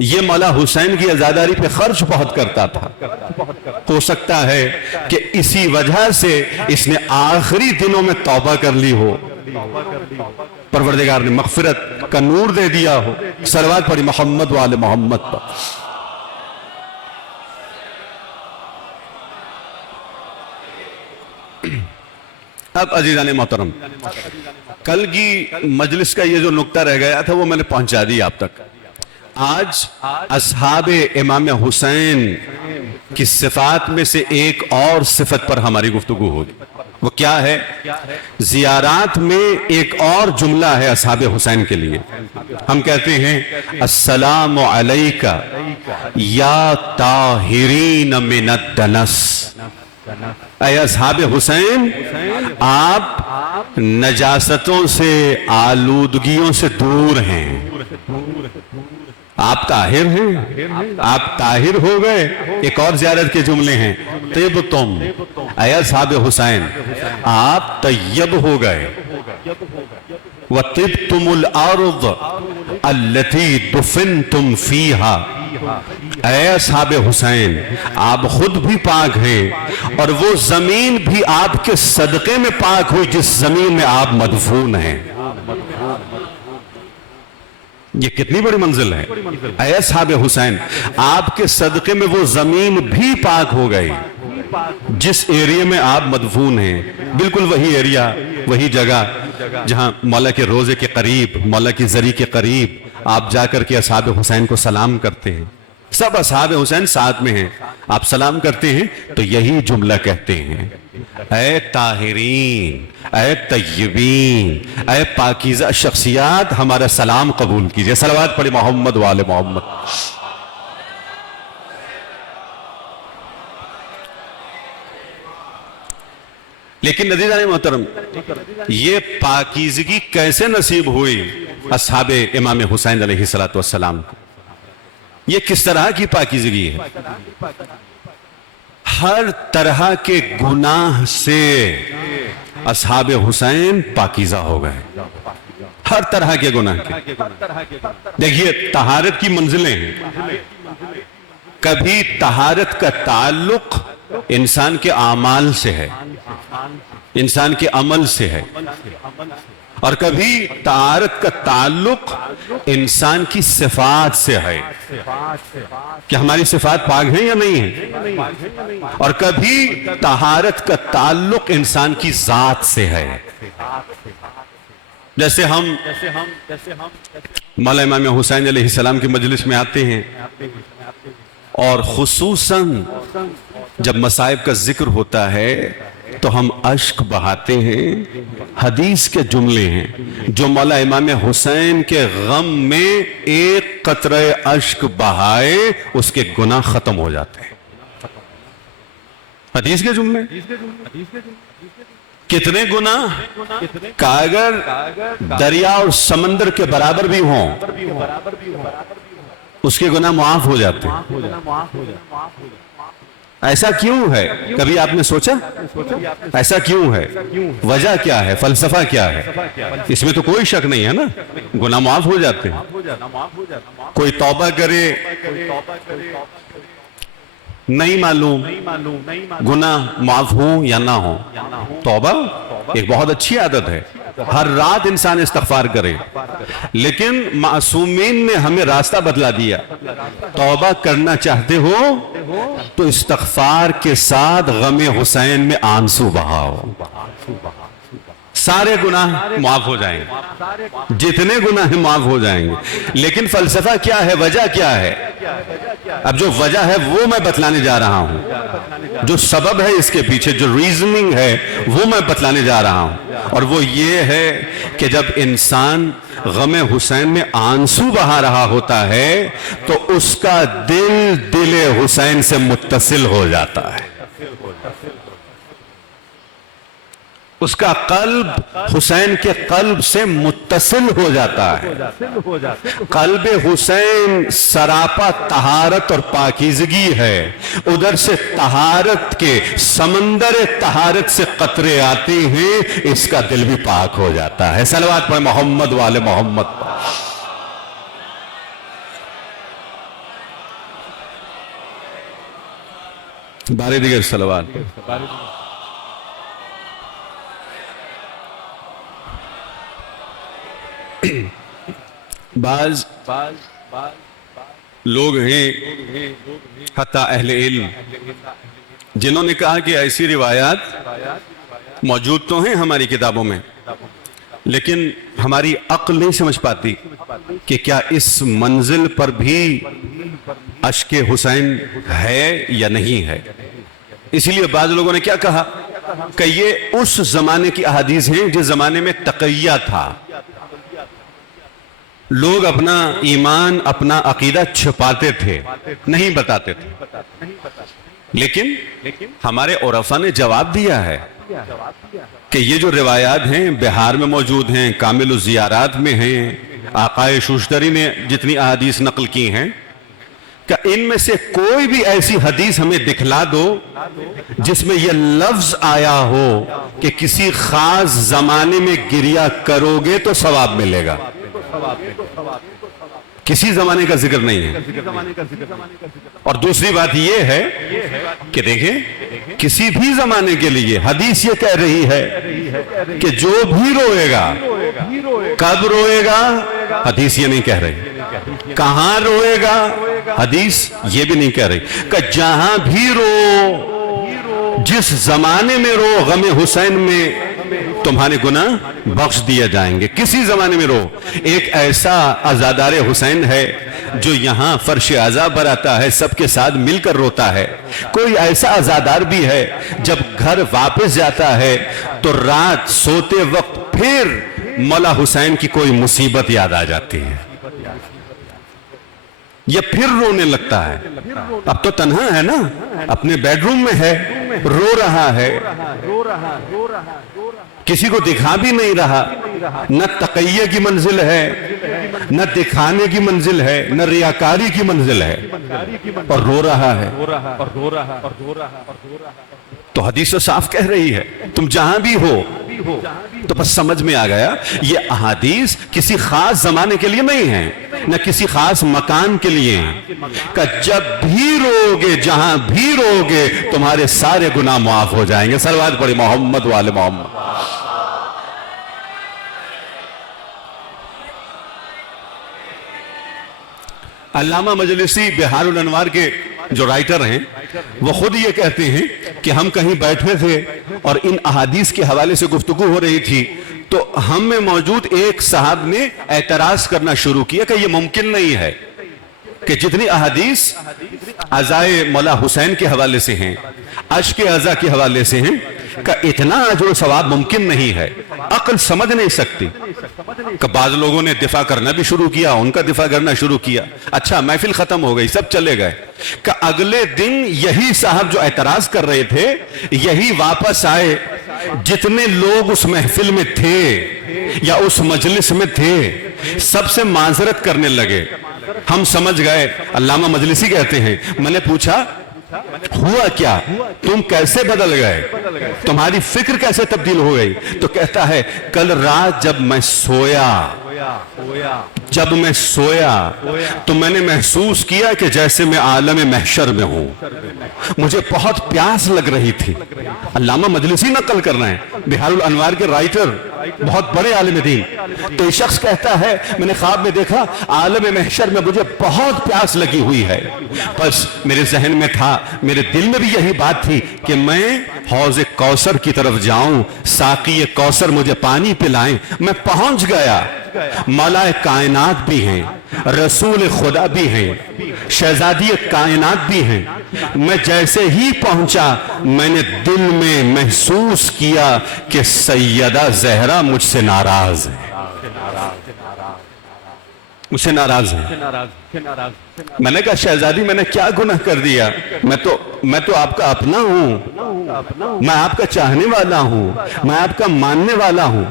یہ مولا حسین کی عزاداری پہ خرچ بہت کرتا تھا، ہو سکتا ہے کہ اسی وجہ سے اس نے آخری دنوں میں توبہ کر لی ہو، پروردگار نے مغفرت کا نور دے دیا ہو۔ صلوات پڑھی محمد وآل محمد پر۔ اب عزیزان محترم، کل کی مجلس کا یہ جو نقطہ رہ گیا تھا وہ میں نے پہنچا دی آپ تک۔ آج اصحاب امام حسین کی صفات میں سے ایک اور صفت پر ہماری گفتگو ہوگی، وہ کیا ہے؟ زیارات میں ایک اور جملہ ہے اصحاب حسین کے لیے، ہم کہتے ہیں السلام علیکہ یا طاہرین من الدنس، اے اصحاب حسین آپ نجاستوں سے آلودگیوں سے دور ہیں، آپ طاہر ہیں، آپ طاہر ہو گئے۔ ایک اور زیارت کے جملے ہیں طیبتم، اے اصحاب حسین آپ طیب ہو گئے، وطبتم الارض التي دفنتم فيها، اے اصحاب حسین آپ خود بھی پاک ہیں اور وہ زمین بھی آپ کے صدقے میں پاک ہوئی جس زمین میں آپ مدفون ہیں۔ یہ کتنی بڑی منزل ہے، اے اصحاب حسین آپ کے صدقے میں وہ زمین بھی پاک ہو گئی جس ایریا میں آپ مدفون ہیں، بالکل وہی ایریا، وہی جگہ جہاں مولا کے روزے کے قریب، مولا کی زری کے قریب آپ جا کر کے اصحاب حسین کو سلام کرتے ہیں، سب اصحاب حسین ساتھ میں ہیں، آپ سلام کرتے ہیں تو یہی جملہ کہتے ہیں، اے طاہرین، اے طیبین، اے پاکیزہ شخصیات ہمارا سلام قبول کیجئے۔ صلوات پڑھی محمد وآل محمد۔ لیکن عزیزان محترم یہ پاکیزگی کیسے نصیب ہوئی اصحاب امام حسین علیہ السلام کو؟ یہ کس طرح کی پاکیزگی ہے؟ ہر طرح کے گناہ سے اصحاب حسین پاکیزہ ہو گئے، ہر طرح کے گناہ کے۔ دیکھیے طہارت کی منزلیں ہیں، کبھی طہارت کا تعلق انسان کے اعمال سے ہے، انسان کے عمل سے ہے، اور کبھی طہارت کا تعلق انسان کی صفات سے ہے کہ ہماری صفات پاک ہیں یا نہیں ہیں، اور کبھی طہارت کا تعلق انسان کی ذات سے ہے۔ جیسے ہم مولا امام حسین علیہ السلام کی مجلس میں آتے ہیں اور خصوصاً جب مصائب کا ذکر ہوتا ہے تو ہم اشک بہاتے ہیں، حدیث کے جملے ہیں جو مولا امام حسین کے غم میں ایک قطرہ اشک بہائے اس کے گناہ ختم ہو جاتے ہیں۔ حدیث کے جملے کتنے گناہ کہ اگر دریا اور سمندر کے برابر بھی ہوں اس کے گناہ معاف ہو جاتے ہیں۔ ایسا کیوں ہے؟ کبھی آپ نے سوچا ایسا کیوں ہے؟ وجہ کیا ہے؟ فلسفہ کیا ہے؟ اس میں تو کوئی شک نہیں ہے نا، گناہ معاف ہو جاتے ہیں۔ کوئی توبہ کرے نہیں معلوم گناہ معاف ہوں یا نہ ہوں۔ توبہ ایک بہت اچھی عادت ہے، ہر رات انسان استغفار کرے، لیکن معصومین نے ہمیں راستہ بتلا دیا، توبہ کرنا چاہتے ہو تو استغفار کے ساتھ غم حسین میں آنسو بہاؤ۔ سارے گناہ معاف ہو جائیں گے، جتنے گناہ ہیں معاف ہو جائیں گے. لیکن فلسفہ کیا ہے، وجہ کیا ہے؟ اب جو وجہ ہے وہ میں بتلانے جا رہا ہوں، جو سبب ہے اس کے پیچھے، جو ریزننگ ہے وہ میں بتلانے جا رہا ہوں. اور وہ یہ ہے کہ جب انسان غم حسین میں آنسو بہا رہا ہوتا ہے تو اس کا دل حسین سے متصل ہو جاتا ہے، اس کا قلب حسین کے قلب سے متصل ہو جاتا ہے. قلب حسین سراپا طہارت اور پاکیزگی ہے، ادھر سے طہارت کے سمندر طہارت سے قطرے آتے ہیں، اس کا دل بھی پاک ہو جاتا ہے. صلوات پڑھیں محمد والے محمد پر. بارے دیگر صلوات. بعض لوگ ہیں حتیٰ اہل علم جنہوں نے کہا کہ ایسی روایات موجود تو ہیں ہماری کتابوں میں، لیکن ہماری عقل نہیں سمجھ پاتی کہ کیا اس منزل پر بھی اشک حسین ہے یا نہیں ہے. اسی لیے بعض لوگوں نے کیا کہا کہ یہ اس زمانے کی احادیث ہیں جس زمانے میں تقیہ تھا، لوگ اپنا ایمان اپنا عقیدہ چھپاتے تھے، نہیں بتاتے تھے. لیکن ہمارے عرفاء نے جواب دیا ہے کہ یہ جو روایات ہیں بہار میں موجود ہیں، کامل الزیارات میں ہیں، آقائے شوشتری نے جتنی احادیث نقل کی ہیں، کہ ان میں سے کوئی بھی ایسی حدیث ہمیں دکھلا دو جس میں یہ لفظ آیا ہو کہ کسی خاص زمانے میں گریہ کرو گے تو ثواب ملے گا. کسی زمانے کا ذکر نہیں ہے. اور دوسری بات یہ ہے کہ دیکھیں کسی بھی زمانے کے لیے حدیث یہ کہہ رہی ہے کہ جو بھی روئے گا، کب روئے گا حدیث یہ نہیں کہہ رہی، کہاں روئے گا حدیث یہ بھی نہیں کہہ رہی، کہ جہاں بھی رو، جس زمانے میں رو، غم حسین میں تمہارے گناہ بخش دیے جائیں گے. کسی زمانے میں رو. ایک ایسا عزادار حسین ہے جو یہاں فرش عزا پر آتا ہے، سب کے ساتھ مل کر روتا ہے. کوئی ایسا عزادار بھی ہے جب گھر واپس جاتا ہے تو رات سوتے وقت پھر مولا حسین کی کوئی مصیبت یاد آ جاتی ہے، یہ پھر رونے لگتا ہے. اب تو تنہا ہے نا، اپنے بیڈ روم میں ہے، رو رہا ہے، کسی کو دکھا بھی نہیں رہا. نہ تقیہ کی منزل ہے، نہ دکھانے کی منزل ہے، نہ ریاکاری کی منزل ہے، اور رو رہا ہے. تو حدیث صاف کہہ رہی ہے تم جہاں بھی ہو. تو بس سمجھ میں آ گیا یہ احادیث کسی خاص زمانے کے لیے نہیں ہیں، نہ کسی خاص مکان کے لیے ہیں، کہ جب بھی روگے، جہاں بھی روگے تمہارے سارے گناہ معاف ہو جائیں گے. صلوات پڑھی محمد والے محمد. علامہ مجلسی بہار الانوار کے جو رائٹر ہیں وہ خود یہ کہتے ہیں کہ ہم کہیں بیٹھے تھے اور ان احادیث کے حوالے سے گفتگو ہو رہی تھی تو ہم میں موجود ایک صاحب نے اعتراض کرنا شروع کیا کہ یہ ممکن نہیں ہے کہ جتنی احادیث عزائے مولا حسین کے حوالے سے ہیں، عشق عزا کے حوالے سے ہیں، کہ اتنا اجر و ثواب ممکن نہیں ہے، عقل سمجھ نہیں سکتی. کہ بعض لوگوں نے دفاع کرنا بھی شروع کیا، ان کا دفاع کرنا شروع کیا. اچھا محفل ختم ہو گئی، سب چلے گئے. کہ اگلے دن یہی صاحب جو اعتراض کر رہے تھے یہی واپس آئے، جتنے لوگ اس محفل میں تھے یا اس مجلس میں تھے سب سے معذرت کرنے لگے. ہم سمجھ گئے. علامہ مجلسی کہتے ہیں میں نے پوچھا ہوا کیا، تم کیسے بدل گئے، تمہاری فکر کیسے تبدیل ہو گئی؟ تو کہتا ہے کل رات جب میں سویا جب میں سویا تو میں نے محسوس کیا کہ جیسے میں عالم محشر میں ہوں. مجھے بہت پیاس لگ رہی تھی. علامہ مجلسی نقل کر رہے ہیں، بحار الانوار کے رائٹر، بہت بڑے عالم دین. تو یہ شخص کہتا ہے میں نے خواب میں دیکھا عالم محشر میں مجھے بہت پیاس لگی ہوئی ہے. بس میرے ذہن میں تھا، میرے دل میں بھی یہی بات تھی کہ میں حوض کوثر کی طرف جاؤں، ساقی کوثر مجھے پانی پلائیں. میں پہنچ گیا. مولا کائنات بھی ہیں، رسول خدا بھی ہیں، شہزادی کائنات بھی ہیں. میں جیسے ہی پہنچا میں نے دل میں محسوس کیا کہ سیدہ زہرا مجھ سے ناراض ہے، مجھ سے ناراض ہے. میں نے کہا شہزادی میں نے کیا گناہ کر دیا؟ میں تو آپ کا اپنا ہوں، میں آپ کا چاہنے والا ہوں، میں آپ کا ماننے والا ہوں.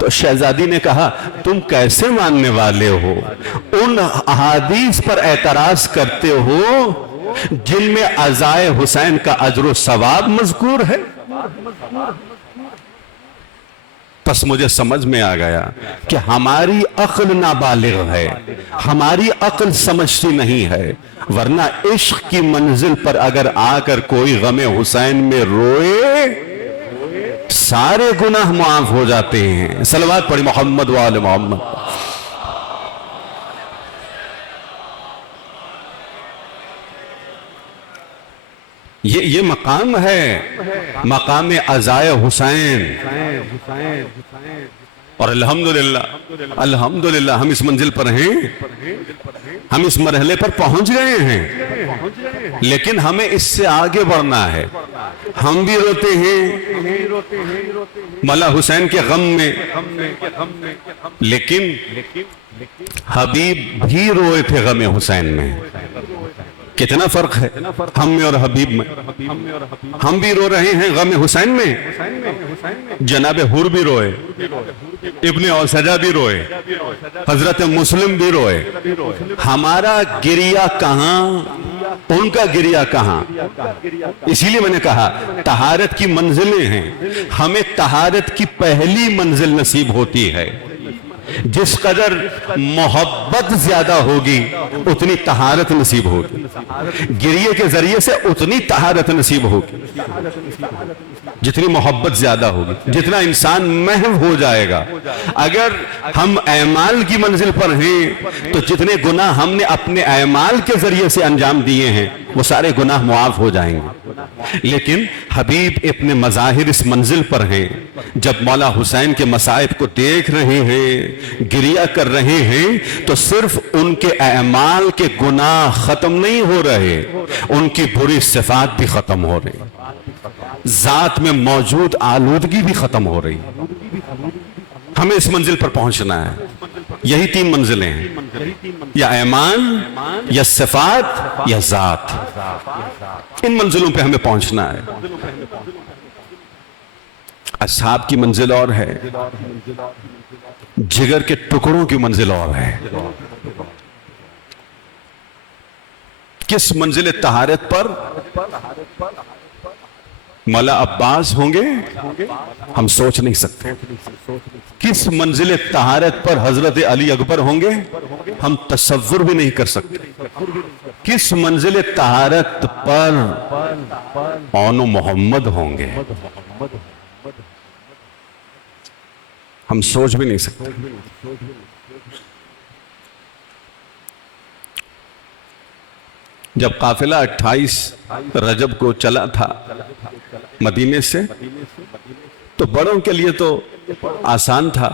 تو شہزادی نے کہا تم کیسے ماننے والے ہو؟ ان احادیث پر اعتراض کرتے ہو جن میں عزائے حسین کا اجر و ثواب مذکور ہے. پس مجھے سمجھ میں آ گیا کہ ہماری عقل نابالغ ہے، ہماری عقل سمجھتی نہیں ہے. ورنہ عشق کی منزل پر اگر آ کر کوئی غم حسین میں روئے سارے گناہ معاف ہو جاتے ہیں. صلوات پڑھی محمد و آل محمد. یہ مقام ہے، مقام عزائے حسین. اور الحمدللہ ہم اس منزل پر ہیں، ہم اس مرحلے پر پہنچ گئے ہیں. لیکن ہمیں اس سے آگے بڑھنا ہے. ہم بھی روتے ہیں مولا حسین کے غم میں، لیکن حبیب بھی روئے تھے غم حسین میں. کتنا فرق ہے ہم میں اور حبیب میں. ہم بھی رو رہے ہیں غم حسین میں، جناب حور بھی روئے، ابن اوسجہ بھی روئے، حضرت مسلم بھی روئے. ہمارا گریہ کہاں، ان کا گریہ کہاں؟ اسی لیے میں نے کہا طہارت کی منزلیں ہیں. ہمیں طہارت کی پہلی منزل نصیب ہوتی ہے. جس قدر محبت زیادہ ہوگی اتنی طہارت نصیب ہوگی، گریے کے ذریعے سے اتنی طہارت نصیب ہوگی. جتنی محبت زیادہ ہوگی جتنا انسان محو ہو جائے گا. اگر ہم اعمال کی منزل پر ہیں تو جتنے گناہ ہم نے اپنے اعمال کے ذریعے سے انجام دیے ہیں وہ سارے گناہ معاف ہو جائیں گے. لیکن حبیب اپنے مظاہر اس منزل پر ہیں. جب مولا حسین کے مصائب کو دیکھ رہے ہیں، گریہ کر رہے ہیں، تو صرف ان کے اعمال کے گناہ ختم نہیں ہو رہے، ان کی بری صفات بھی ختم ہو رہی، ذات میں موجود آلودگی بھی ختم ہو رہی. ہمیں اس منزل پر پہنچنا ہے. یہی 3 منزلیں ہیں، یا ایمان، یا صفات، یا ذات. ان منزلوں پہ ہمیں پہنچنا ہے. اصحاب کی منزل اور ہے، جگر کے ٹکڑوں کی منزل اور ہے. کس منزل طہارت پر مولا عباس ہوں گے ہم سوچ نہیں سکتے. کس منزل طہارت پر حضرت علی اکبر ہوں گے ہم تصور بھی نہیں کر سکتے. کس منزل طہارت پر اون و محمد ہوں گے ہم سوچ بھی نہیں سکتے. جب قافلہ 28 رجب کو چلا تھا مدینے سے تو بڑوں کے لیے تو آسان تھا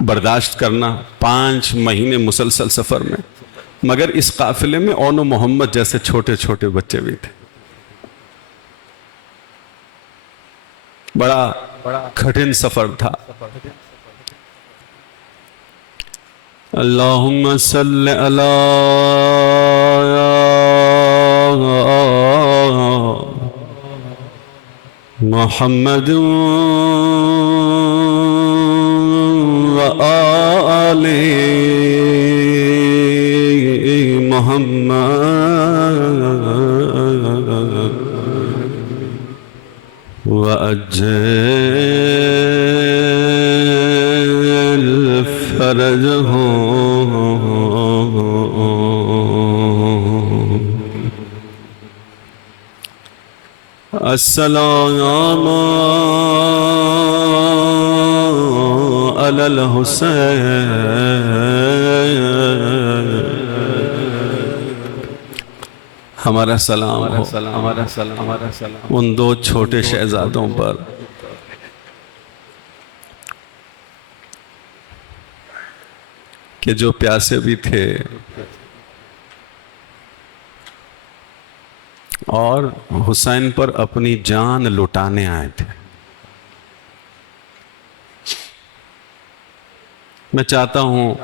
برداشت کرنا 5 مہینے مسلسل سفر میں، مگر اس قافلے میں اون و محمد جیسے چھوٹے چھوٹے بچے بھی تھے. بڑا کٹھن سفر تھا. اللہم صلی علی محمد و آل محمد وأجل فرجهم السلام علی الحسین، ہمارا سلام ہو ان دو چھوٹے شہزادوں پر کہ جو پیاسے بھی تھے اور حسین پر اپنی جان لٹانے آئے تھے۔ میں چاہتا ہوں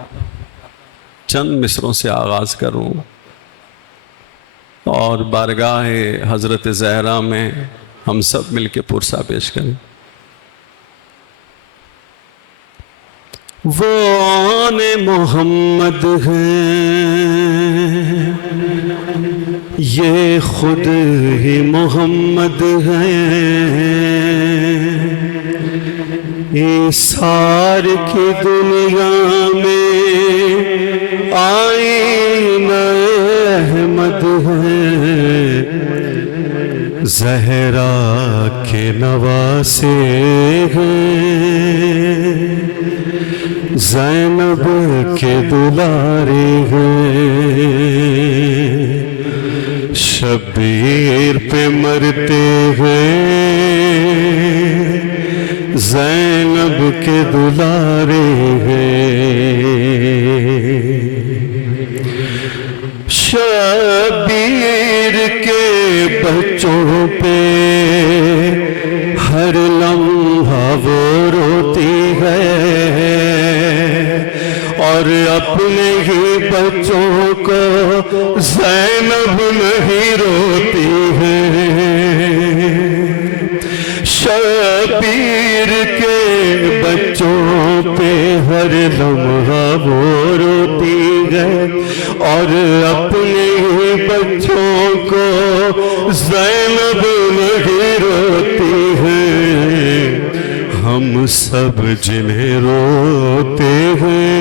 چند مصروں سے آغاز کروں اور بارگاہ حضرت زہرا میں ہم سب مل کے پرسہ پیش کریں۔ وہ آن محمد ہیں، یہ خود ہی محمد ہیں، ایثار کی دنیا میں آئینہ احمد ہیں، زہرا کے نواسے ہیں، زینب کے دلارے ہیں، شبیر پہ مرتے ہیں، زینب کے دلارے ہیں، شبیر کے بچوں پہ ہر لمحہ وہ روتی ہے، اور اپنے ہی بچوں کو زینب نہیں روتی ہے، شبیر کے بچوں پہ ہر لمحہ وہ روتی ہے، اور اپنے ہی بچوں کو زینب نہیں روتی ہے، ہم سب جنہیں روتے ہیں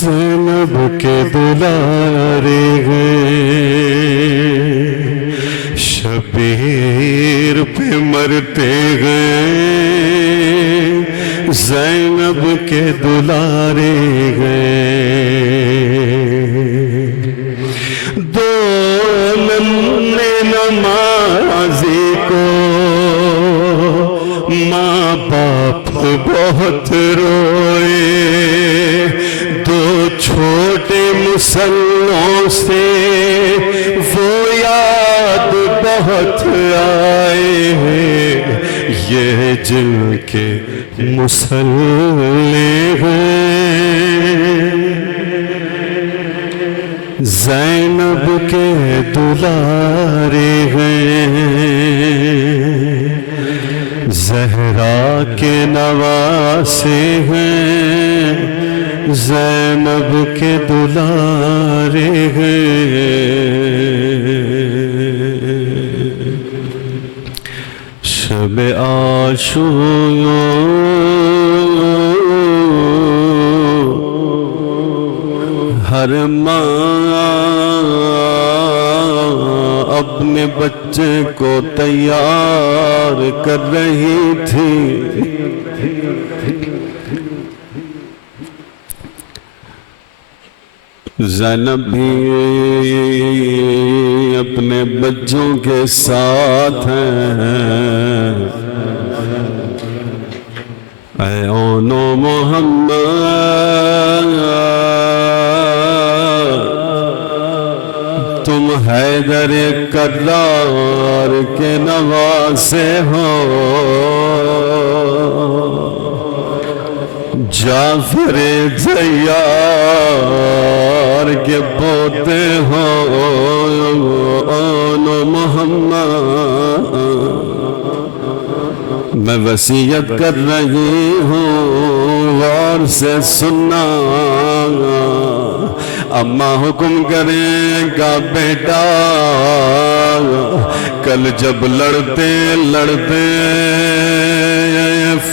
زینب کے دلارے ہیں، شبیر پہ مرتے ہیں، زینب کے دلارے ہیں، دو نمنے نمازی کو ماں باپ بہت روئے، دو چھوٹے مسلوں سے وہ یاد بہت آئے، یہ جن کے مسلح ہیں، زینب کے دلارے ہیں، زہرا کے نواسے ہیں، زینب کے دلارے ہیں، شب عاشور ہر ماں اپنے بچے کو تیار کر رہی تھی، زینب بھی اپنے بچوں کے ساتھ ہیں، اے اونو محمد تم حیدر کرار کے نواسے ہو، جعفر زیار کے پوتے ہو، اونو محمد میں وصیت کر رہی ہوں، غور سے سننا، اماں حکم کریں گا بیٹا، کل جب لڑتے لڑتے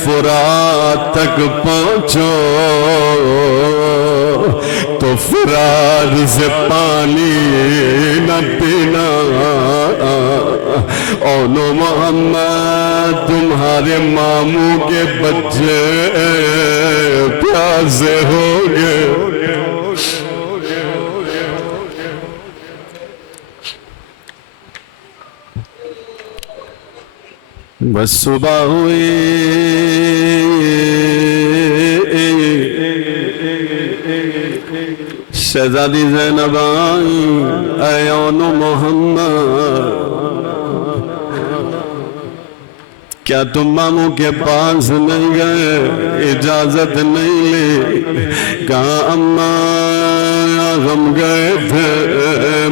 فرات تک پہنچو تو فرات سے پانی نہ پینا، اولو محمد تمہارے ماموں کے بچے پیاسے ہو گئے. بس صبح ہوئی شہزادی زینب آئی. اے اولو محمد کیا تم ماموں کے پاس نہیں گئے؟ اجازت نہیں لی؟ کہاں اماں ہم گئے تھے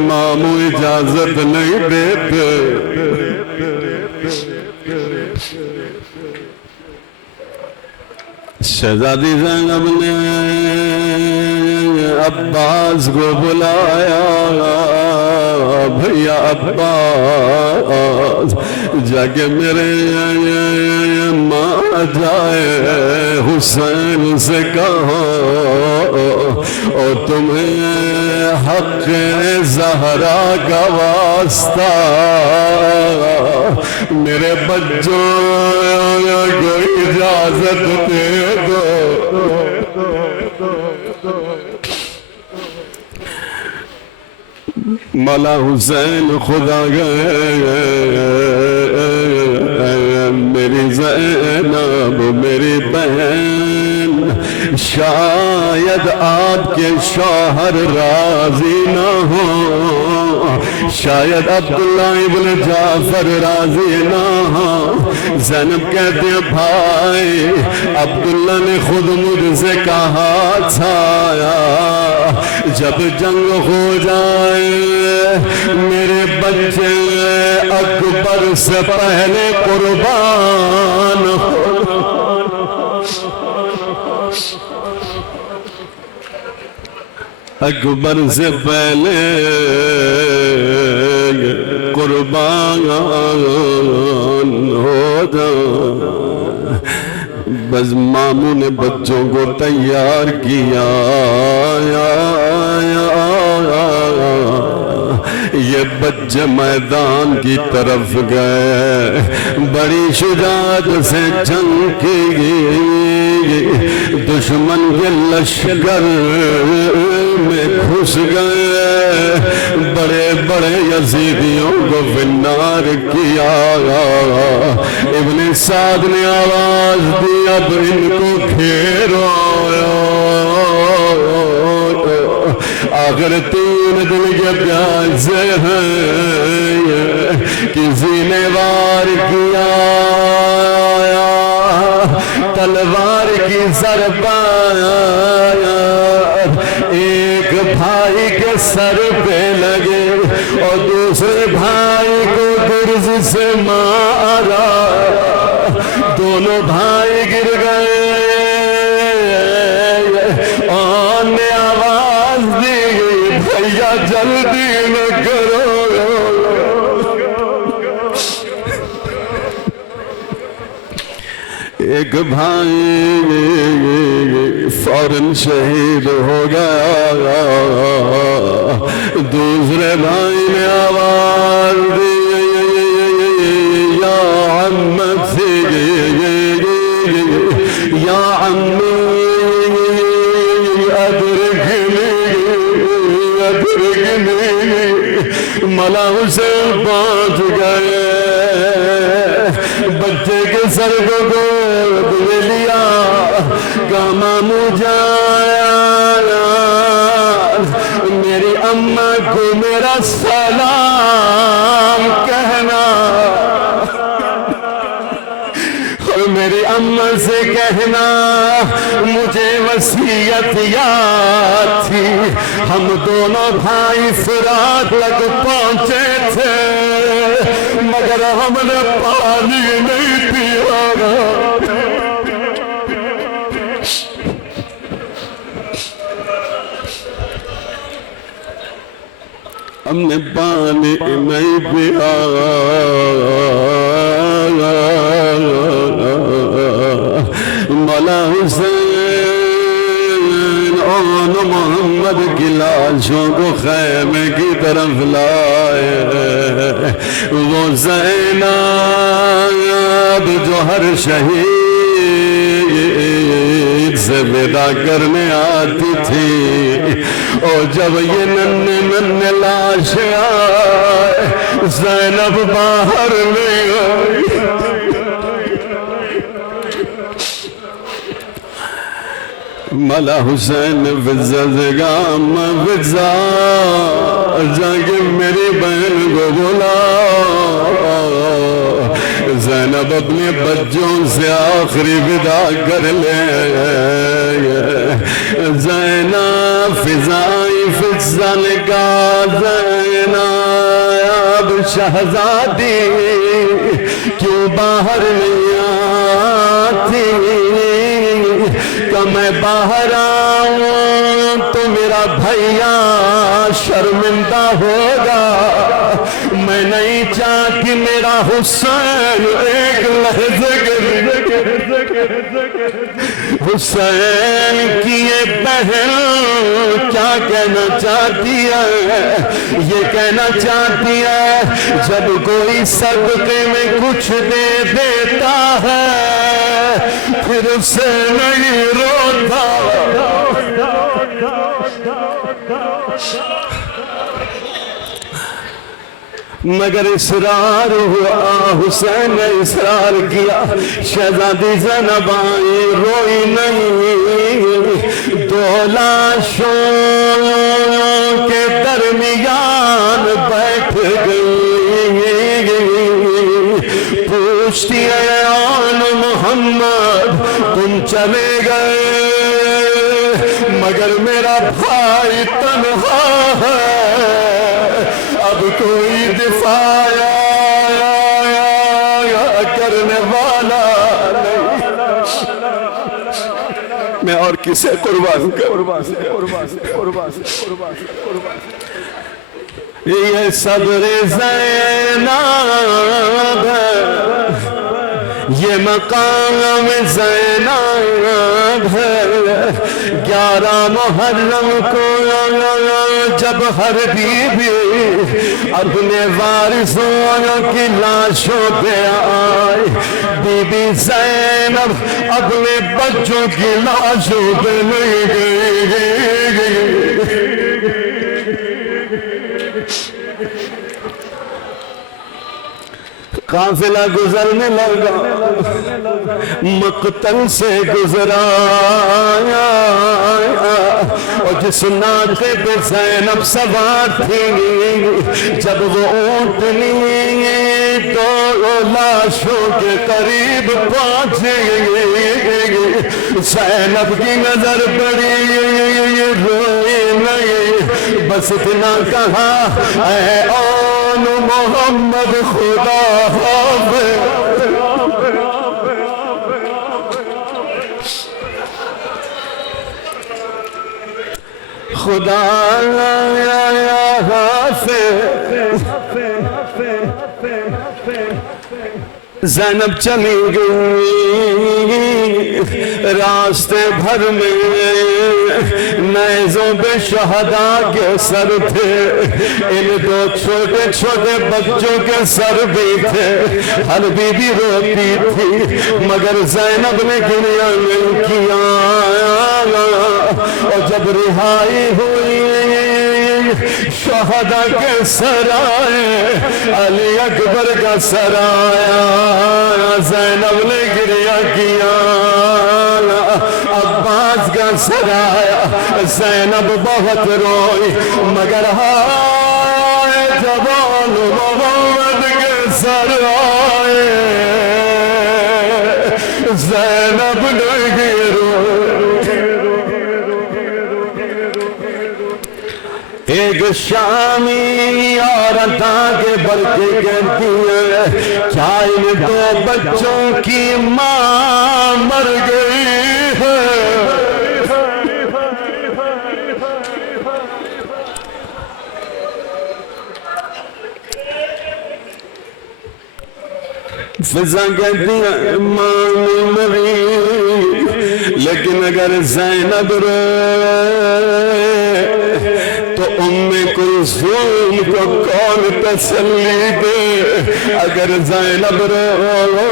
ماموں اجازت نہیں دیتے. شہزادی زینب نے عباس کو بلایا. بھیا عباس جا کے میرے ماں جائے حسین سے کہو اور تمہیں حق زہرا کا واسطہ میرے بچوں کو اجازت دے دو. مولا حسین خدا گئے میری زینب میری بہن شاید آپ کے شوہر راضی نہ ہوں. شاید عبداللہ ابن جعفر راضی نہ ہوں. زینب کہتے ہیں بھائی عبداللہ نے خود مجھ سے کہا تھا جب جنگ ہو جائے میرے بچے اکبر سے پہلے قربان ہو. اکبر سے پہلے قربان ہو جائے. بس ماموں نے بچوں کو تیار کیا. یہ بچے میدان کی طرف گئے بڑی شجاعت سے جنگ کی. دشمن کے لشکر میں گھس گئے بڑے بڑے یزیدیوں کو فنار کیا. ابن سعد نے آواز دی اب ان کو گھیرو. آخر 3 دن کے پیاسے ہیں کسی نے وار کیا تلوار کی ضربہ ایک بھائی کے سر پہ لگے اور دوسرے بھائی کو گرز سے مارا. دونوں بھائی گر گئے اور نے آواز دی بھیا جلدی نہ کرو. ایک بھائی فوراً شہید ہو گیا. دوسرے بھائی نے آواز دی یا عمتی یا عمی ادرکنی. مولا حسین پہنچ گئے بچے کے سر کو گود میں لیا. کہا ماموں جان میری اماں کو میرا سلام کہنا اور میری اماں سے کہنا مجھے وصیت یاد تھی. ہم دونوں بھائی فرات تک پہنچے تھے مگر ہم نے پانی نہیں پیا. ہم نے پانی نہیں پیا. مولا حسین فرعون محمد کی لاشوں کو خیمے کی طرف لائے وہ زینب جو ہر شہید سے ودا کرنے آتی تھی اور جب یہ ننھے لاشیں آئے زینب باہر لے گئی ملا حسین فضا زگام فضا جا کے میری بہن کو بلا زینب اپنے بچوں سے آخری ودا کر لے زینب فضائی فضا نے کہا زینب شہزادی کیوں باہر نہیں آتی کہ میں باہر آؤں تو میرا بھائیا شرمندہ ہوگا میں نہیں چاہتی میرا حسین ایک لحظے کے حسین کی یہ بہن کیا کہنا چاہتی ہے یہ کہنا چاہتی ہے جب کوئی صدقے میں کچھ دے دیتا ہے پھر اسے نہیں روتا مگر اصرار ہوا حسین نے اصرار کیا شہزادی زینب آئی روئی نہیں دو لاشوں کے درمیان بیٹھ گئی پوچھتی ہے آن محمد تم چلے گئے مگر میرا بھائی تنہا ہے اب کوئی دفاع کرنے والا نہیں میں اور کسے قربان کروں یہ صبر زینب ہے یہ مقام زینب ہے 11 محرم کو جب ہر بیوی اپنے وارثوں کی لاشوں پہ آئے بی بی زینب اپنے بچوں کی لاشوں پہ لے گئی قافلہ گزرنے لگا مقتل سے گزرایا اور جس ناکے پہ زینب سوار تھی جب وہ اونٹنی تو لاشوں کے قریب پہنچ گئی زینب کی نظر پڑی روئی نہیں بس اتنا کہا اے آن محمد خدا حافظ خدا حافظ زینب چلی گئی راستے بھر میں نیزوں پہ شہداء کے سر تھے ان دو چھوٹے چھوٹے بچوں کے سر بھی تھے ہر بی بی روتی تھی مگر زینب نے گریہ نہیں کیا اور جب رہائی ہوئی شہداء کے سر آئے علی اکبر کا سر آیا زینب نے گریہ کیا عباس کا سر آیا زینب بہت روئی مگر ہائے جوان محمد کے سر آئے زینب نے روئی ایک شامی عورت آگے بڑھ کے کہتی ہے کیا ان دو بچوں کی ماں مر گئی ہے فضا کہتی ہے ماں نہیں مری لیکن لیکن اگر زینب روئے تو ام کلثوم کو کون تسلی دے؟ اگر زینب روئے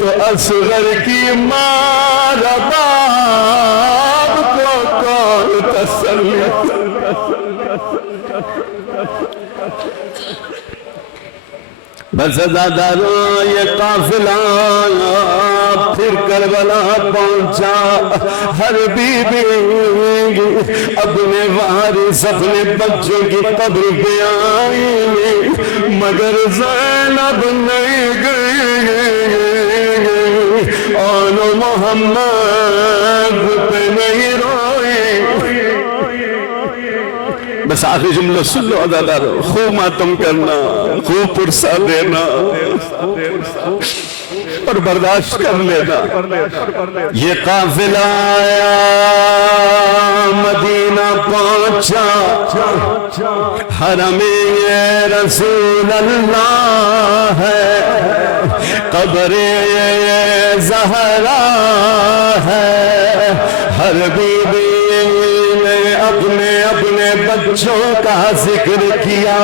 تو اصغر کی ماں رباب کو کون تسلی دے؟ بس دادارو یہ قافلہ پھر کربلا پہنچا، ہر بی بی اپنے وارث اپنے بچوں کی قبر پہ آئی مگر زینب نہیں گئی، آل محمد پہ نہیں روئی۔ بس آخری جملہ سن لو عدالارو، خوب ماتم کرنا، خوب پرسا دینا اور برداشت کر لینا۔ یہ قافلہ آیا مدینہ پہنچا، حرم یہ رسول اللہ ہے، قبر یہ زہرا ہے، ہر بی بی اپنے اپنے بچوں کا ذکر کیا،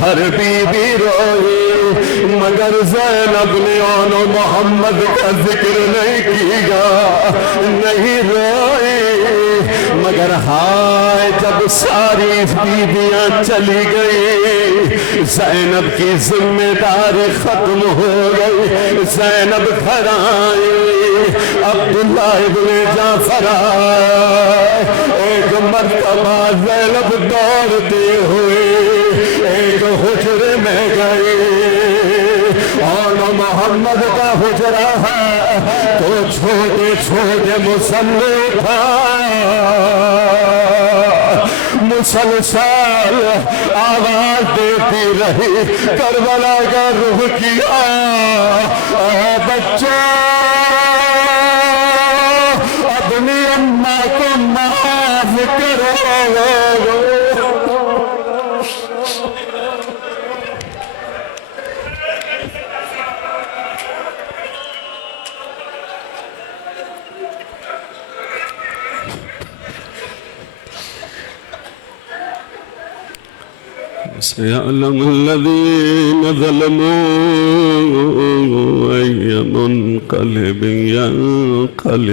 ہر بی بی روئی مگر زینب نے آل محمد کا ذکر نہیں کیا، نہیں روئی مگر ہائے جب ساری بیویاں چلی گئی زینب کی ذمہ داری ختم ہو گئی، زینب گھر آئی، عبداللہ ابن جعفر آئے، ایک مرتبہ زینب دوڑتے ہوئے ایک حجرے میں گئی، آل محمد کا حجرہ ہے تو چھوٹے چھوٹے مصلی اٹھایا، مسلسل آواز دیتی رہی، کربلا کا رخ کیا، اے بچوں اپنی اماں کو معاف کرو۔ سيعلم الذين ظلموا أي منقلب ينقلبون